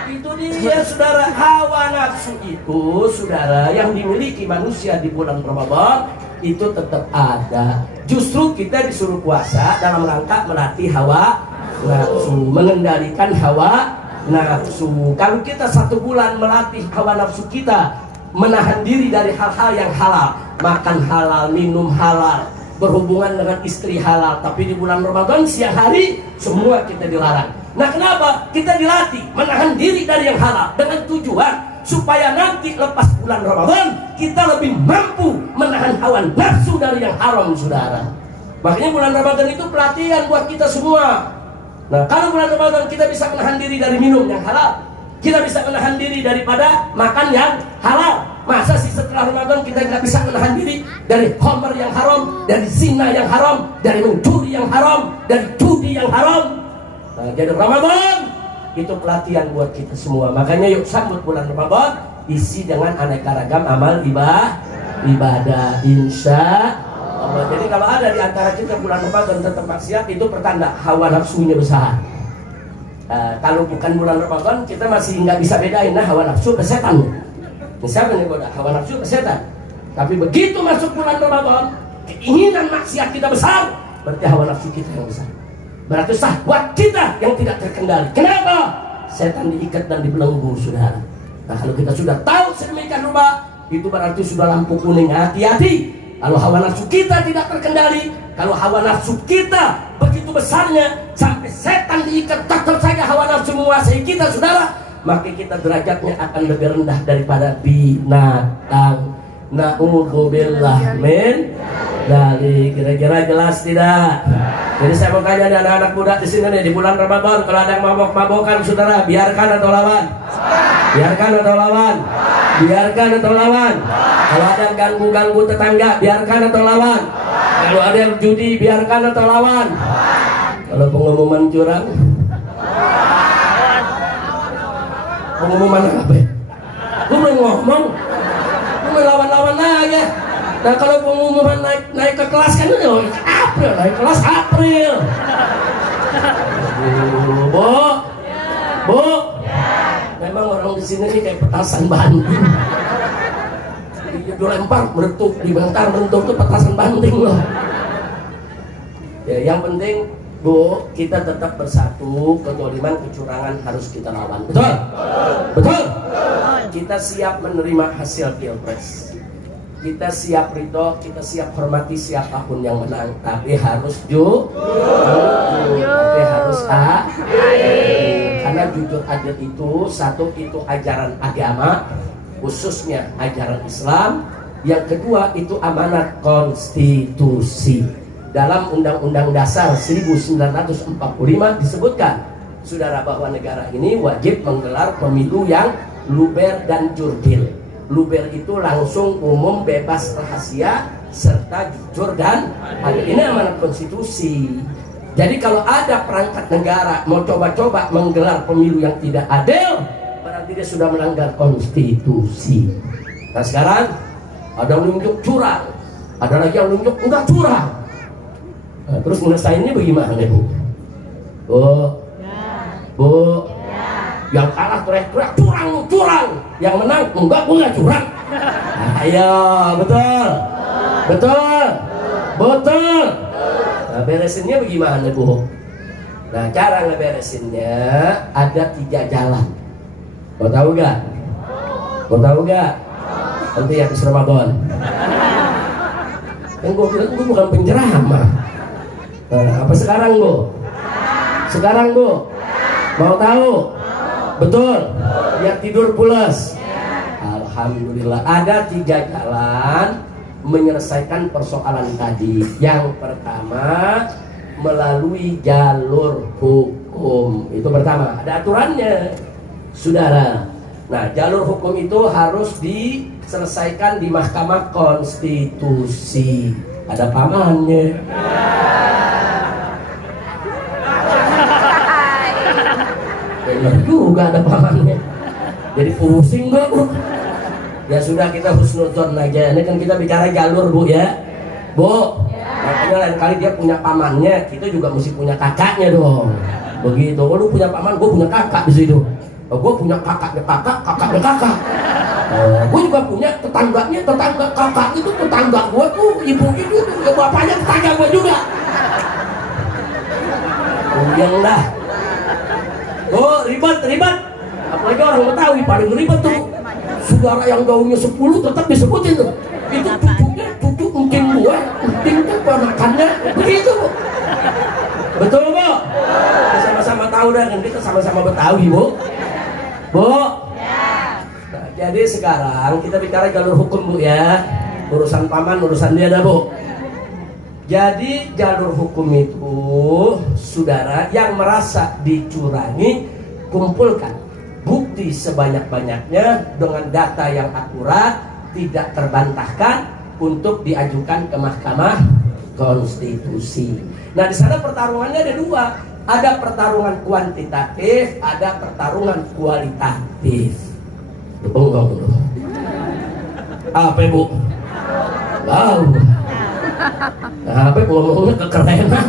Itu dia saudara, hawa nafsu itu saudara yang dimiliki manusia di bulan Ramadan itu tetap ada. Justru kita disuruh puasa dalam rangka melatih hawa nafsu, mengendalikan hawa nafsu. Kalau kita 1 bulan melatih hawa nafsu kita, menahan diri dari hal-hal yang halal, makan halal, minum halal, berhubungan dengan istri halal, tapi di bulan Ramadan siang hari semua kita dilarang. Nah kenapa? Kita dilatih menahan diri dari yang halal dengan tujuan supaya nanti lepas bulan Ramadan kita lebih mampu menahan hawa nafsu dari yang haram, saudara. Makanya bulan Ramadan itu pelatihan buat kita semua. Nah, kalau bulan Ramadan kita bisa menahan diri dari minum yang halal, kita bisa menahan diri daripada makan yang halal. Masa sih setelah Ramadan kita nggak bisa menahan diri dari khamr yang haram, dari zina yang haram, dari mencuri yang haram, dari judi yang haram. Nah, jadi Ramadan itu pelatihan buat kita semua. Makanya yuk sambut bulan Ramadan isi dengan aneka ragam amal ibadah, insya Allah. Jadi kalau ada di antara kita bulan Ramadan tetap maksiat, itu pertanda hawa nafsunya besar. Kalau bukan bulan Ramadan kita masih nggak bisa bedain, nah hawa nafsu ke setan. Siapa yang goda? Hawa nafsu ke setan. Tapi begitu masuk bulan Ramadan, keinginan maksiat kita besar, berarti hawa nafsu kita yang besar. Berarti syahwat kita yang tidak terkendali. Kenapa? Setan diikat dan dibelenggu, saudara. Nah, kalau kita sudah tahu sedemikian rupa, itu berarti sudah lampu kuning. Hati-hati. Kalau hawa nafsu kita tidak terkendali, kalau hawa nafsu kita begitu besarnya sampai setan diikat, tetap saja hawa nafsu menguasai kita, saudara, maka kita derajatnya akan lebih rendah daripada binatang. Na'udzubillah min dari kira-kira jelas tidak? Jadi saya mau tanya nih anak-anak muda di sini nih, di bulan Ramadan kalau ada yang mabok-mabokan, saudara, biarkan atau lawan? Biarkan atau lawan? Biarkan atau lawan? Kalau ada yang ganggu-ganggu tetangga, biarkan atau lawan? Kalau ada yang judi, biarkan atau lawan? Kalau pengumuman curang, pengumuman apa ya? Gue belum ngomong, gue lawan-lawan aja. Nah kalau pengumuman naik ke kelas kan itu April, naik kelas April. Bu, memang orang di sini nih kayak petasan banting. Dilempar meretuk, dibentar meretuk, itu petasan banting loh. Ya, yang penting Bu, kita tetap bersatu. Kezaliman, kecurangan harus kita lawan. Betul? Betul? Kita siap menerima hasil pilpres. Kita siap ridho, kita siap hormati siapapun yang menang, tapi harus jujur, tapi harus karena jujur adil itu satu, itu ajaran agama, khususnya ajaran Islam. Yang kedua itu amanat konstitusi. Dalam Undang-Undang Dasar 1945 disebutkan, saudara, bahwa negara ini wajib menggelar pemilu yang luber dan jurdil. Luber itu langsung, umum, bebas rahasia, serta jujur dan adil. Ini amanat konstitusi. Jadi kalau ada perangkat negara mau coba-coba menggelar pemilu yang tidak adil, berarti dia sudah melanggar konstitusi. Nah sekarang ada yang nunjuk curang, ada lagi yang nunjuk enggak curang. Nah, terus menyelesaikannya bagaimana, Bu? Bu, yang kalah teriak-teriak curang, curang. Yang menang enggak, gue nggak curang. Ayo, betul, betul, betul. Nah, beresinnya bagaimana, Bu? Nah, cara ngeberesinnya ada 3 jalan. Mau tahu gak? Mau tahu gak? Nanti habis Ramadan. Kan gue bilang gue bukan penceramah. Nah, apa sekarang, Bu? Sekarang, Bu? Mau tahu? Betul? Biar tidur pulas. Alhamdulillah, ada 3 jalan menyelesaikan persoalan tadi. Yang pertama, melalui jalur hukum. Itu pertama, ada aturannya, saudara. Nah, jalur hukum itu harus diselesaikan di Mahkamah Konstitusi. Ada pamannya. Benar juga ada pamannya. Jadi pusing gak, Bu? Ya sudah, kita husnuzon aja. Ini kan kita bicara jalur, Bu, ya. Bu, makanya lain kali dia punya pamannya, kita juga mesti punya kakaknya dong. Begitu. Oh, lu punya paman, gue punya kakak di situ. Oh, gue punya kakaknya kakak, kakaknya kakak. Gue juga punya tetangganya, tetangga kakak itu tetangga gue tuh, ibu itu, bapaknya tetangga gue juga. Yang lah. Oh, ribet. Apalagi orang Betawi paling ribet tuh. Saudara yang gaulnya 10 tetap disebutin tuh. Itu cucunya, cucu mungkin gue, mungkin ponakannya, begitu, Bu. Betul, Bu? Kita sama-sama tahu dan kita sama-sama Betawi, Bu. Bu? Nah, jadi sekarang kita bicara jalur hukum Bu ya. Urusan paman, urusan dia dah Bu. Jadi jalur hukum itu, saudara yang merasa dicurangi, kumpulkan bukti sebanyak-banyaknya dengan data yang akurat, tidak terbantahkan untuk diajukan ke Mahkamah Konstitusi. Nah, di sana pertarungannya ada dua. Ada pertarungan kuantitatif, ada pertarungan kualitatif. Bengong dulu. Apa Bu? Wow. Nah, apa ngomongnya kekerenan?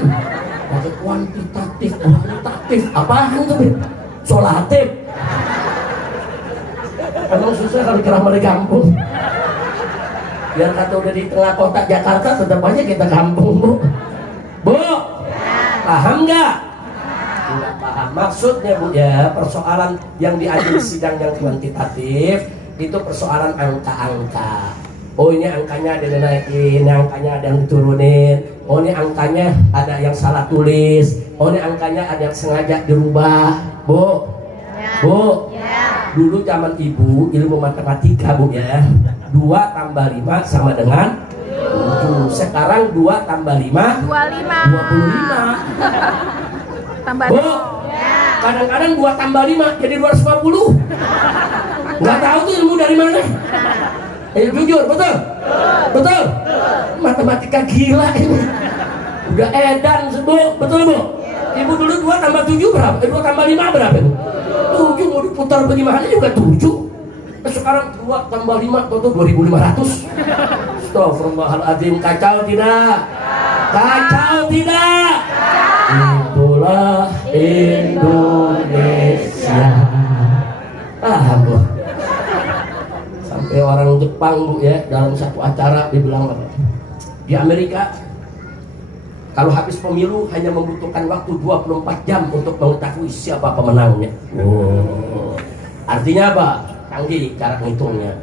Pakai kuantitatif, kualitatif. Apaan tuh? Solatif. Emang susah kalau ceramah di kampung. Biar kata udah di tengah kota Jakarta, tetap aja kita kampung Bu. Bu, paham nggak? Tidak paham. Maksudnya Bu ya, persoalan yang diadu sidang yang kuantitatif itu persoalan angka-angka. Oh ini angkanya ada yang dinaikin, ini angkanya ada yang diturunin. Oh ini angkanya ada yang salah tulis. Oh ini angkanya ada yang sengaja dirubah. Bu, Bu, dulu zaman ibu ilmu matematika Bu ya, 2 tambah 5 sama dengan 7. Sekarang 2 tambah 5 25. Tambah Bu, kadang-kadang 2 tambah 5 jadi 250. Nggak tahu tuh ilmu dari mana. Ayo jujur, betul? Betul? Matematika gila ini. Udah edan Bu, betul Bu? Ibu dulu 2 tambah 7 berapa? 2 tambah 5 berapa? 7 mau diputar bagaimana juga 7. Sekarang 2 tambah 5 tentu 2500. Astagfirullahaladzim, kacau tidak? Kacau tidak? Itulah Indonesia. Bu. Sampai orang Jepang Bu ya, dalam satu acara dibilang apa? Di Amerika kalau habis pemilu hanya membutuhkan waktu 24 jam untuk mengetahui siapa pemenangnya. Oh. Artinya apa? Canggih cara ngitungnya.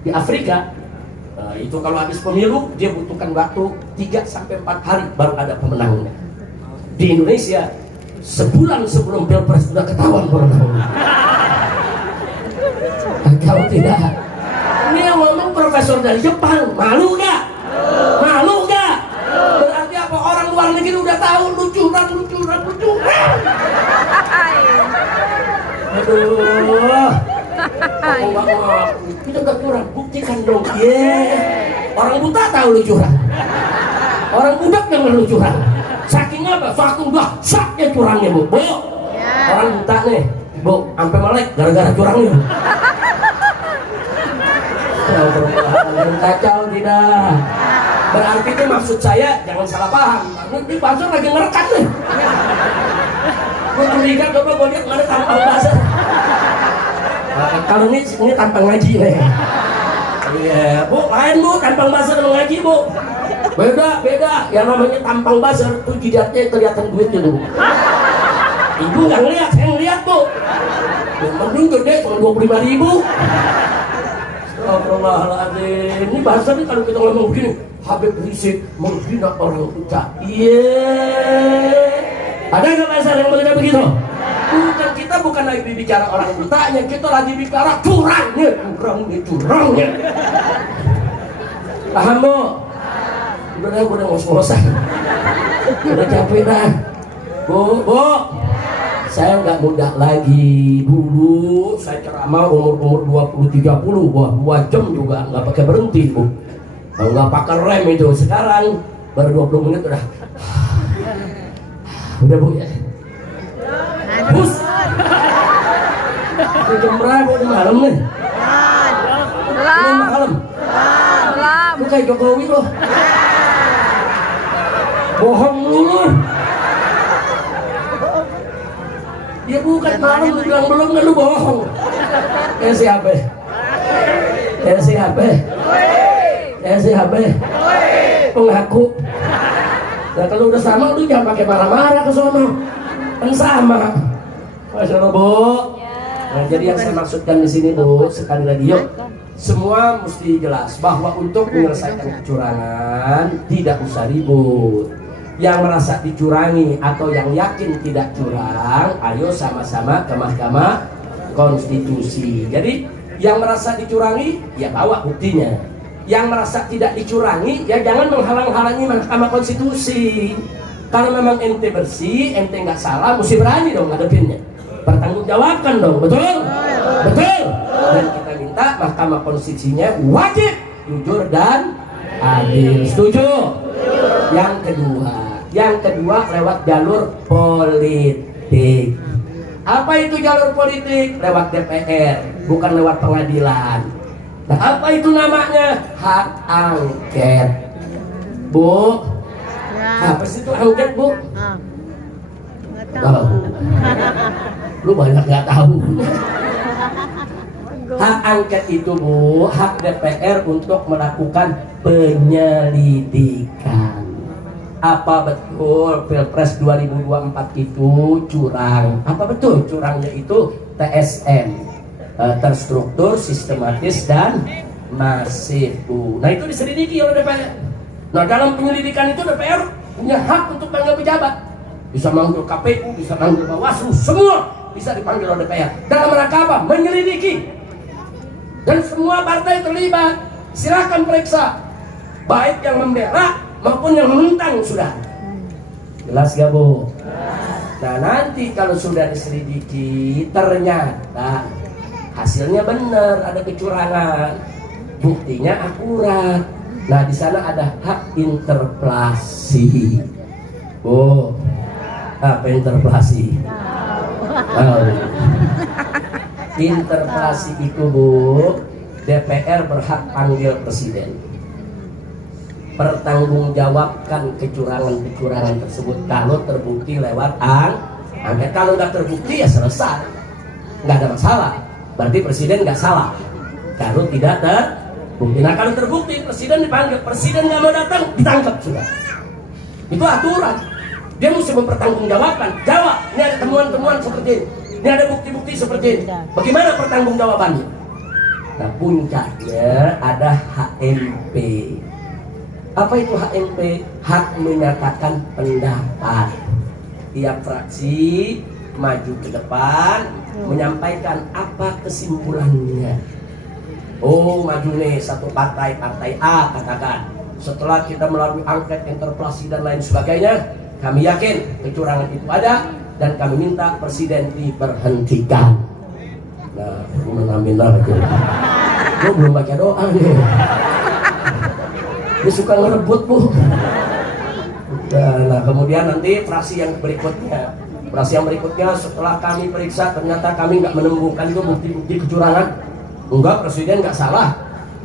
Di Afrika itu kalau habis pemilu dia butuhkan waktu 3 sampai 4 hari baru ada pemenangnya. Di Indonesia sebulan sebelum Pilpres sudah ketahuan pemenangnya. Kau tidak. Ini yang ngomong profesor dari Jepang. Malu nggak? Malu nggak? Berarti apa orang luar negeri udah tahu lu curang. Aduh. Kita nggak curang, buktikan dong. Orang buta tahu lu curang. Orang budak yang lu curang. Saking apa? Saking dahsyatnya curangnya Bu. Orang buta nih, Bu, sampai melek gara-gara curangnya. Kacau tidak? Berarti itu maksud saya jangan salah paham. Ini buzzer lagi ngerekam nih. Gue curiga coba gue lihat mana tampang buzzer. Kalau ini tampang ngaji nih. Iya, Bu, lain Bu, tampang buzzer sama ngaji Bu. Beda. Yang namanya tampang buzzer tuh jidatnya kelihatan duitnya tuh. Ibu nggak ngeliat, saya ngeliat Bu. Yang mending gede cuma 25.000. Astagfirullahaladzim. Ini bahasa nih kalau kita ngomong begini, Habib Rizik menghina orang buta. Ada nggak bahasa yang berbeda begitu? Bukan, kita bukan lagi bicara orang butanya, kita lagi bicara curangnya. Paham Bu? Udah ngos-ngosan. Udah capek dah. Bu, saya nggak muda lagi. Dulu saya ceramah umur 20-30, 2 jam juga nggak pakai berhenti Bu, nggak pakai rem itu. Sekarang baru 20 menit udah Bu ya. Bus, jam berapa udah malam nih? Malam. Lu kayak Jokowi loh. Bohong lu. Dia bukan malam, lu bilang belum kan lu bohong. Siapa? Pengaku. Nah kalau udah sama lu jangan pakai marah-marah ke sono. Kan sama. Masya Allah Bu. Nah jadi yang saya maksudkan di sini Bu, sekali lagi yuk, semua mesti jelas bahwa untuk menyelesaikan kecurangan tidak usah ribut. Yang merasa dicurangi atau yang yakin tidak curang, ayo sama-sama ke Mahkamah Konstitusi. Jadi Yang merasa dicurangi, ya bawa buktinya. Yang merasa tidak dicurangi, ya jangan menghalang-halangi Mahkamah Konstitusi. Kalau memang ente bersih, ente nggak salah, mesti berani dong ngadepinnya. Pertanggungjawabkan dong, betul? Betul. Dan kita minta Mahkamah Konstitusinya wajib jujur dan adil. Setuju? Yang kedua lewat jalur politik. Apa itu jalur politik? Lewat DPR, bukan lewat pengadilan. Nah, apa itu namanya? Hak angket. Bu, apa sih itu angket, Bu? Nggak Tahu. Lu banyak nggak tahu. Hak angket itu, Bu, hak DPR untuk melakukan penyelidikan. Apa betul Pilpres 2024 itu curang? Apa betul curangnya itu TSM, terstruktur, sistematis, dan masif, Bu. Nah, itu diselidiki oleh DPR. Nah, dalam penyelidikan itu DPR punya hak untuk panggil pejabat. Bisa manggil KPU, bisa manggil Bawaslu, semua bisa dipanggil oleh DPR. Dalam rangka apa? Menyelidiki. Dan semua partai terlibat. Silakan periksa, baik yang membela maupun yang menentang sudah. Jelas gak, Bu? Nah, nanti kalau sudah diselidiki ternyata hasilnya benar, ada kecurangan, buktinya akurat. Nah, di sana ada hak interpelasi. Oh, apa interpelasi? Oh. Interpelasi itu, Bu, DPR berhak panggil presiden, pertanggungjawabkan kecurangan-kecurangan tersebut kalau terbukti lewat angket. Kalau nggak terbukti ya selesai, nggak ada masalah, berarti presiden nggak salah. Kalau tidak terbukti, nah kalau terbukti presiden dipanggil, presiden nggak mau datang, ditangkap sudah. Itu aturan. Dia mesti mempertanggungjawabkan. Jawab, ini ada temuan-temuan seperti ini, ini ada bukti-bukti seperti ini. Bagaimana pertanggungjawabannya? Nah, puncaknya ada HMP. Apa itu HMP? Hak menyatakan pendapat. Tiap fraksi maju ke depan menyampaikan apa kesimpulannya. Oh, maju nih satu partai A katakan, setelah kita melalui angket, interpelasi dan lain sebagainya, kami yakin kecurangan itu ada dan kami minta presiden diberhentikan. Nah, amin-amin gitu. Gue belum baca doa nih. Dia suka ngerebut, Bu. Nah, kemudian nanti fraksi yang berikutnya setelah kami periksa ternyata kami nggak menemukan itu bukti-bukti kecurangan. Enggak, presiden nggak salah.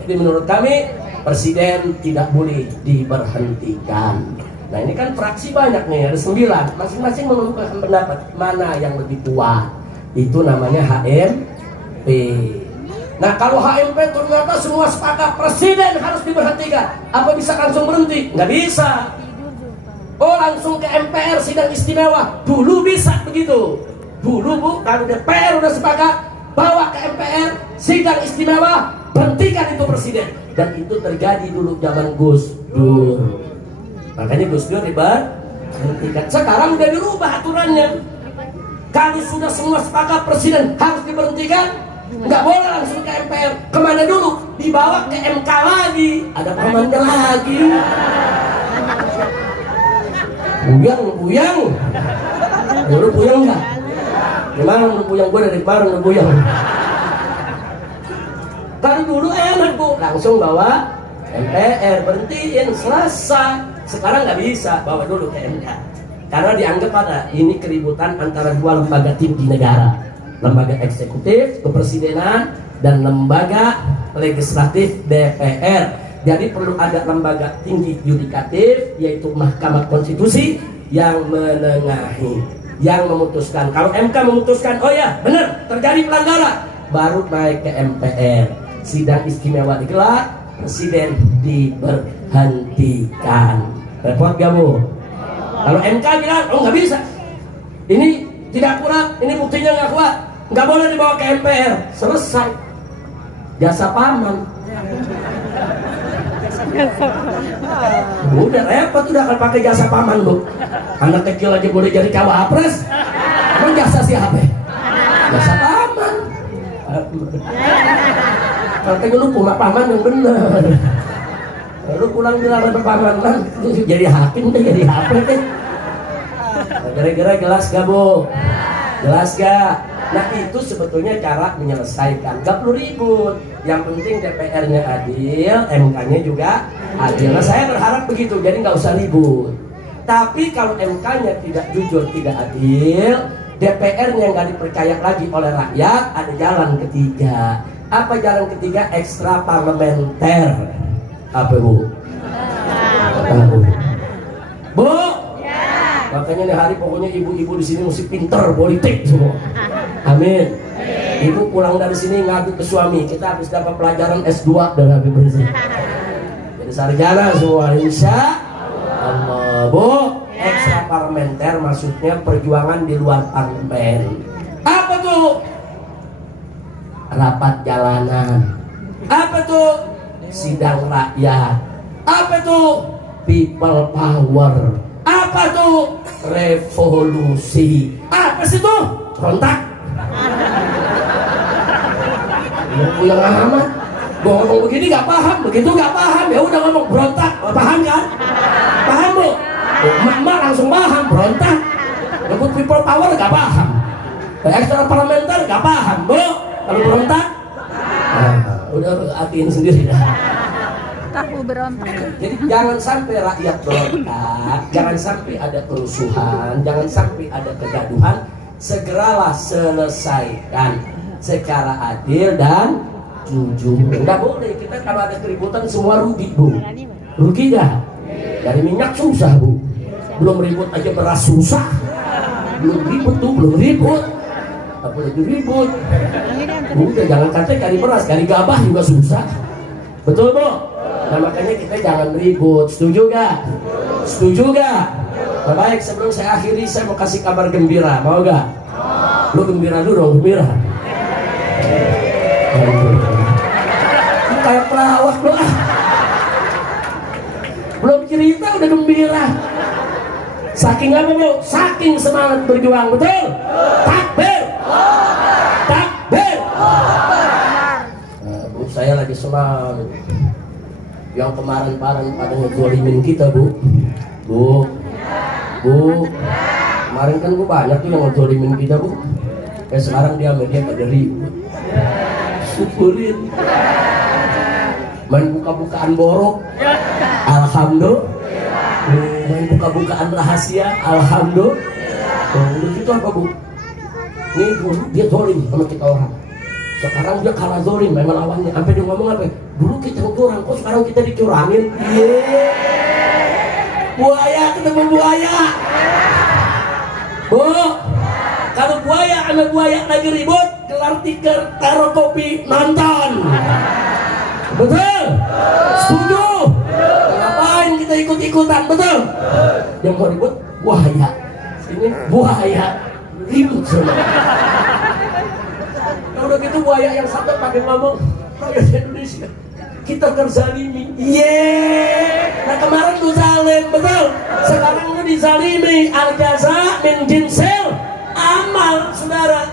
Jadi menurut kami presiden tidak boleh diberhentikan. Nah, ini kan fraksi banyak nih, ada 9, masing-masing mengemukakan pendapat mana yang lebih kuat. Itu namanya HMP. Nah, kalau HMP ternyata semua sepakat presiden harus diberhentikan, apa bisa langsung berhenti? Nggak bisa. Oh, langsung ke MPR sidang istimewa. Dulu bisa begitu. Dulu, Bu, kalau DPR udah sepakat, bawa ke MPR sidang istimewa, berhentikan itu presiden. Dan itu terjadi dulu zaman Gus Dur. Makanya Gus Dur diberhentikan. Sekarang udah dirubah aturannya. Kalau sudah semua sepakat presiden harus diberhentikan, nggak boleh langsung ke MPR. Kemana dulu? Dibawa ke MK lagi. Ada komandan lagi. Buyang. Lu buyang nggak? Gimana lu buyang? Gue dari kemarin lu buyang. Kalau dulu enak, Bu, langsung bawa MPR, berhentiin, selesai. Sekarang nggak bisa, bawa dulu ke MK. Karena dianggap ada ini keributan antara dua lembaga tinggi negara. Lembaga eksekutif, kepresidenan, dan lembaga legislatif DPR. Jadi perlu ada lembaga tinggi yudikatif, yaitu Mahkamah Konstitusi yang menengahi, yang memutuskan. Kalau MK memutuskan, oh ya benar terjadi pelanggaran, baru naik ke MPR. Sidang istimewa digelar, presiden diberhentikan. Repot gak, Bu? Kalau MK bilang, oh nggak bisa, ini tidak akurat, ini buktinya nggak kuat, nggak boleh dibawa ke MPR, selesai. Jasa paman. Udah repot, udah akan pakai jasa paman, Bu. Anak kecil aja boleh jadi cawapres, emang jasa siapa? Jasa paman. Makanya lu paman yang bener. Lu pulang bilang ada paman jadi hakim deh, jadi apa deh. Kira-kira jelas gak bu? Jelas gak? Nah itu sebetulnya cara menyelesaikan, gak perlu ribut. Yang penting DPR-nya adil, MK-nya juga adil. Nah saya berharap begitu, jadi gak usah ribut. Tapi kalau MK-nya tidak jujur, tidak adil, DPR-nya gak dipercaya lagi oleh rakyat, ada jalan ketiga. Apa jalan ketiga? Ekstra parlementer. Apa bu? Bu? Makanya nih hari pokoknya ibu-ibu di sini mesti pinter politik semua. Amin. Ibu pulang dari sini ngadu ke suami, kita habis dapat pelajaran S2 dan habis bersih. Jadi sarjana semua, insya Allah. Bu, ekstra parlementer maksudnya perjuangan di luar parlemen. Apa tuh? Rapat jalanan. Apa tuh? Sidang rakyat. Apa tuh? People power. Apa tuh? Revolusi. Apa sih tuh? Berontak. Yang amat. Gua ngomong begini gak paham, begitu gak paham, ya udah ngomong berontak. Paham kan? Paham bu? Mama langsung paham, berontak. Rebut people power gak paham. Ekstra parlementer gak paham bu. Kalau berontak, udah artiin sendiri dah. Tahu berontak. Jadi jangan sampai rakyat berontak, jangan sampai ada kerusuhan, jangan sampai ada kegaduhan. Segeralah selesaikan secara adil dan jujur. Nggak boleh kita kalau ada keributan semua rugi bu. Rugi nggak? Dari minyak susah bu, belum ribut aja beras susah, belum ribut tuh, belum ribut. Apa lagi ribut? Udah jangan kata cari beras, cari gabah juga susah. Betul bu? Nah makanya kita jangan ribut. Setuju gak? Setuju gak? Nah, baik, sebelum saya akhiri saya mau kasih kabar gembira. Mau gak? Lu gembira dulu dong, gembira. Kayak pelawak lu ah. Belum cerita udah gembira. Saking apa bu? Saking semangat berjuang, betul? Takbir! Takbir! Nah, bu, saya lagi semangat. Yang kemarin pada ngezolimin kita bu. Bu, kemarin kan bu banyak tuh yang ngezolimin kita bu. Sekarang dia media pada ribut. Syukurin. Main buka-bukaan borok, alhamdulillah. Main buka-bukaan rahasia, alhamdulillah. Udah gitu apa bu? Nih dulu dia zolim sama kita orang. Sekarang dia kalah zolim, memang lawannya. Sampai dia ngomong apa? Dulu kita curang, kok sekarang kita dicurangin? Buaya ketemu buaya. Bu, kalau buaya sama buaya lagi ribut, gelar tikar, taruh kopi, nonton. Betul? Setuju? Ngapain kita ikut-ikutan? Betul? Yang mau ribut, buaya. Ini buaya ribut semua. Nah, udah gitu buaya yang satu pakai ngomong, rakyat Indonesia kita terzalimi. Nah kemarin lu zalim, betul? Sekarang lu dizalimi. Al-jaza min jinsil amal, saudara.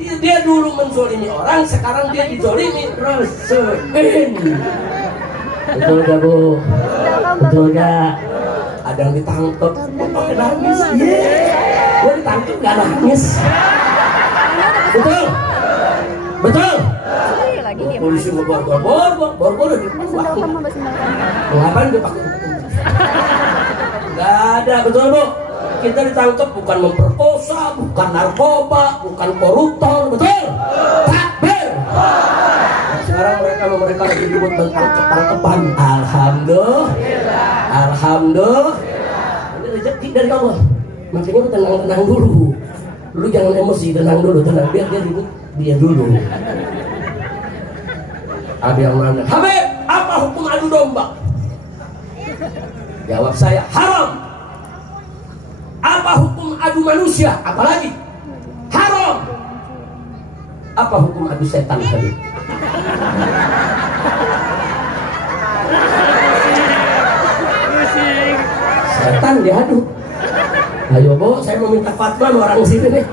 Dia dulu menzolimi orang, sekarang dia dizolimi. Rasulin. Betul gak bu? Betul gak? Ada yang ditangkap, pakai nangis. Gue ditangkap gak nangis. Betul? Betul? Polisi mau bor-bor di ngapain dia pakai? Gak ada, betul bu? Kita ditangkap bukan memperkosa, bukan narkoba, bukan koruptor, betul? Takbir! Sekarang mereka lagi dibuat tangkap-tangkapan. Alhamdulillah. Alhamdulillah. Ini rezeki dari Allah. Makanya lu tenang dulu. Lu jangan emosi, tenang dulu, tenang. Biar dia ribut, dia dulu. Ada yang nanya, Habib, apa hukum adu domba? Jawab saya, haram. Apa hukum adu manusia? Apalagi haram. Apa hukum adu setan tadi? Setan diadu. Ayo bu, saya mau minta fatwa sama orang sini nih.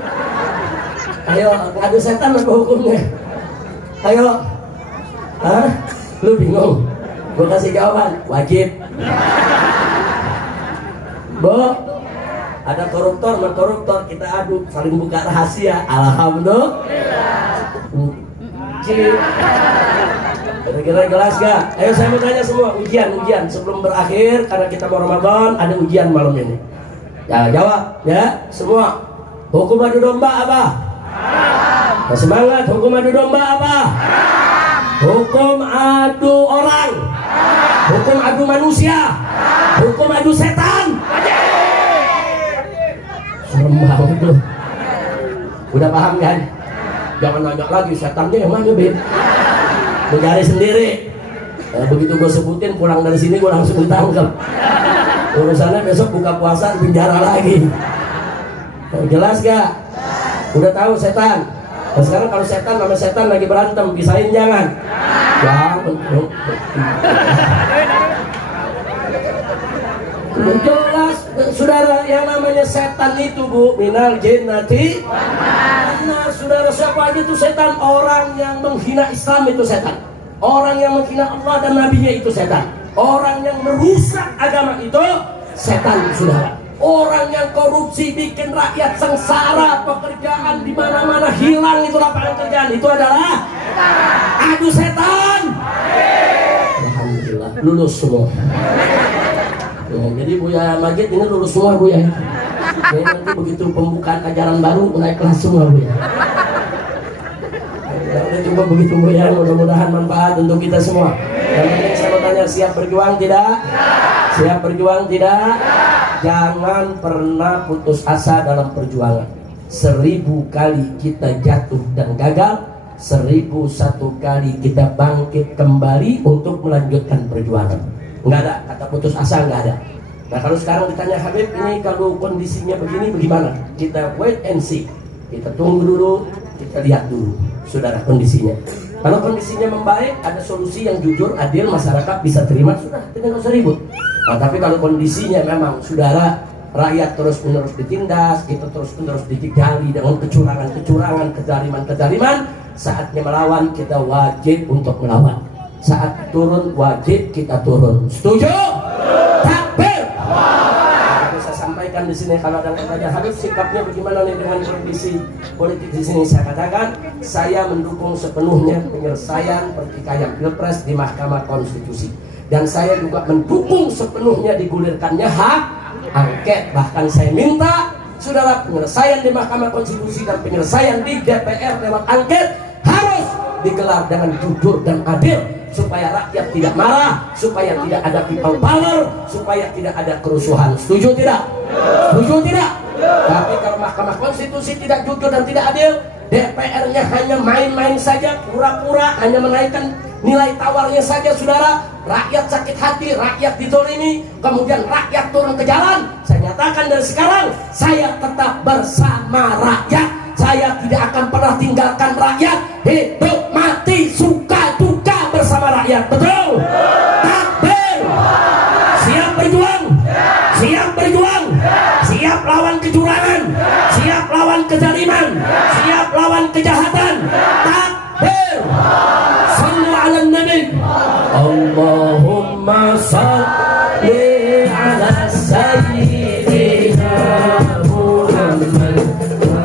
Ayo, adu setan apa hukumnya? Ayo. Hah? Lu bingung? Gue kasih jawaban, wajib. Bu, ada koruptor sama koruptor, kita adu, saling buka rahasia. Alhamdulillah. Kira-kira jelas gak? Ayo saya mau tanya semua, ujian sebelum berakhir, karena kita mau Ramadan, ada ujian malam ini. Ya jawab ya semua. Hukum adu domba apa? Nah, semangat. Hukum adu domba apa? Hukum adu orang. Hukum adu manusia. Hukum adu setan. Serem banget tuh. Udah paham kan? Jangan nanya lagi setannya yang mana, Beb? Lu cari sendiri. Begitu gue sebutin, pulang dari sini gue langsung ditangkap. Urusannya besok buka puasa di penjara lagi. Jelas gak? Udah tahu setan. Nah, sekarang kalau setan sama setan lagi berantem, pisahin jangan. Jangan. Jelas, saudara, yang namanya setan itu, Bu, minal jinnati. Nah, saudara, siapa aja itu setan? Orang yang menghina Islam itu setan. Orang yang menghina Allah dan Nabi-Nya itu setan. Orang yang merusak agama itu setan, saudara. Orang yang korupsi bikin rakyat sengsara, pekerjaan di mana-mana hilang, itu lapangan kerjaan, itu adalah adu setan. Alhamdulillah, lulus semua. Ya, jadi Buya Majid ini lulus semua, Bu ya. Jadi nanti begitu pembukaan ajaran baru naik kelas semua, Bu ya. Kita coba begitu, Bu ya. Mudah-mudahan manfaat untuk kita semua. Dan ini saya mau tanya, siap berjuang tidak? Siap berjuang tidak? Jangan pernah putus asa dalam perjuangan. 1000 kali kita jatuh dan gagal, 1001 kali kita bangkit kembali untuk melanjutkan perjuangan. Nggak ada kata putus asa, nggak ada. Nah, kalau sekarang ditanya Habib, ini kalau kondisinya begini bagaimana? Kita wait and see. Kita tunggu dulu, kita lihat dulu, saudara, kondisinya. Kalau kondisinya membaik, ada solusi yang jujur, adil, masyarakat bisa terima, sudah, kita nggak usah ribut. Nah, tapi kalau kondisinya memang, saudara, rakyat terus-menerus ditindas, kita terus-menerus digali dengan kecurangan-kecurangan, kezaliman-kezaliman, saatnya melawan, kita wajib untuk melawan. Saat turun, wajib kita turun. Setuju? Takbir! Saya sampaikan di sini, kalau ada yang bertanya, Habib, sikapnya bagaimana nih dengan kondisi politik di sini? Saya katakan, saya mendukung sepenuhnya penyelesaian pertikaian Pilpres di Mahkamah Konstitusi. Dan saya juga mendukung sepenuhnya digulirkannya hak angket. Bahkan saya minta, saudara, penyelesaian di Mahkamah Konstitusi dan penyelesaian di DPR lewat angket harus digelar dengan jujur dan adil, supaya rakyat tidak marah, supaya tidak ada people power, supaya tidak ada kerusuhan. Setuju tidak? Setuju tidak? Tapi kalau Mahkamah Konstitusi tidak jujur dan tidak adil, DPR-nya hanya main-main saja, pura-pura, hanya menaikkan nilai tawarnya saja, saudara. Rakyat sakit hati, rakyat dizolimi, kemudian rakyat turun ke jalan. Saya nyatakan dari sekarang, saya tetap bersama rakyat. Saya tidak akan pernah tinggalkan rakyat. Hidup mati suka duka bersama rakyat. Betul? Takbir! Siap berjuang? Siap berjuang? Siap lawan kecurangan? Siap lawan kezaliman? Siap lawan kejahatan? Takbir! Sallu ala Nabi. Allahumma salli ala sayyidina Muhammad. Wa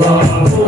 illallah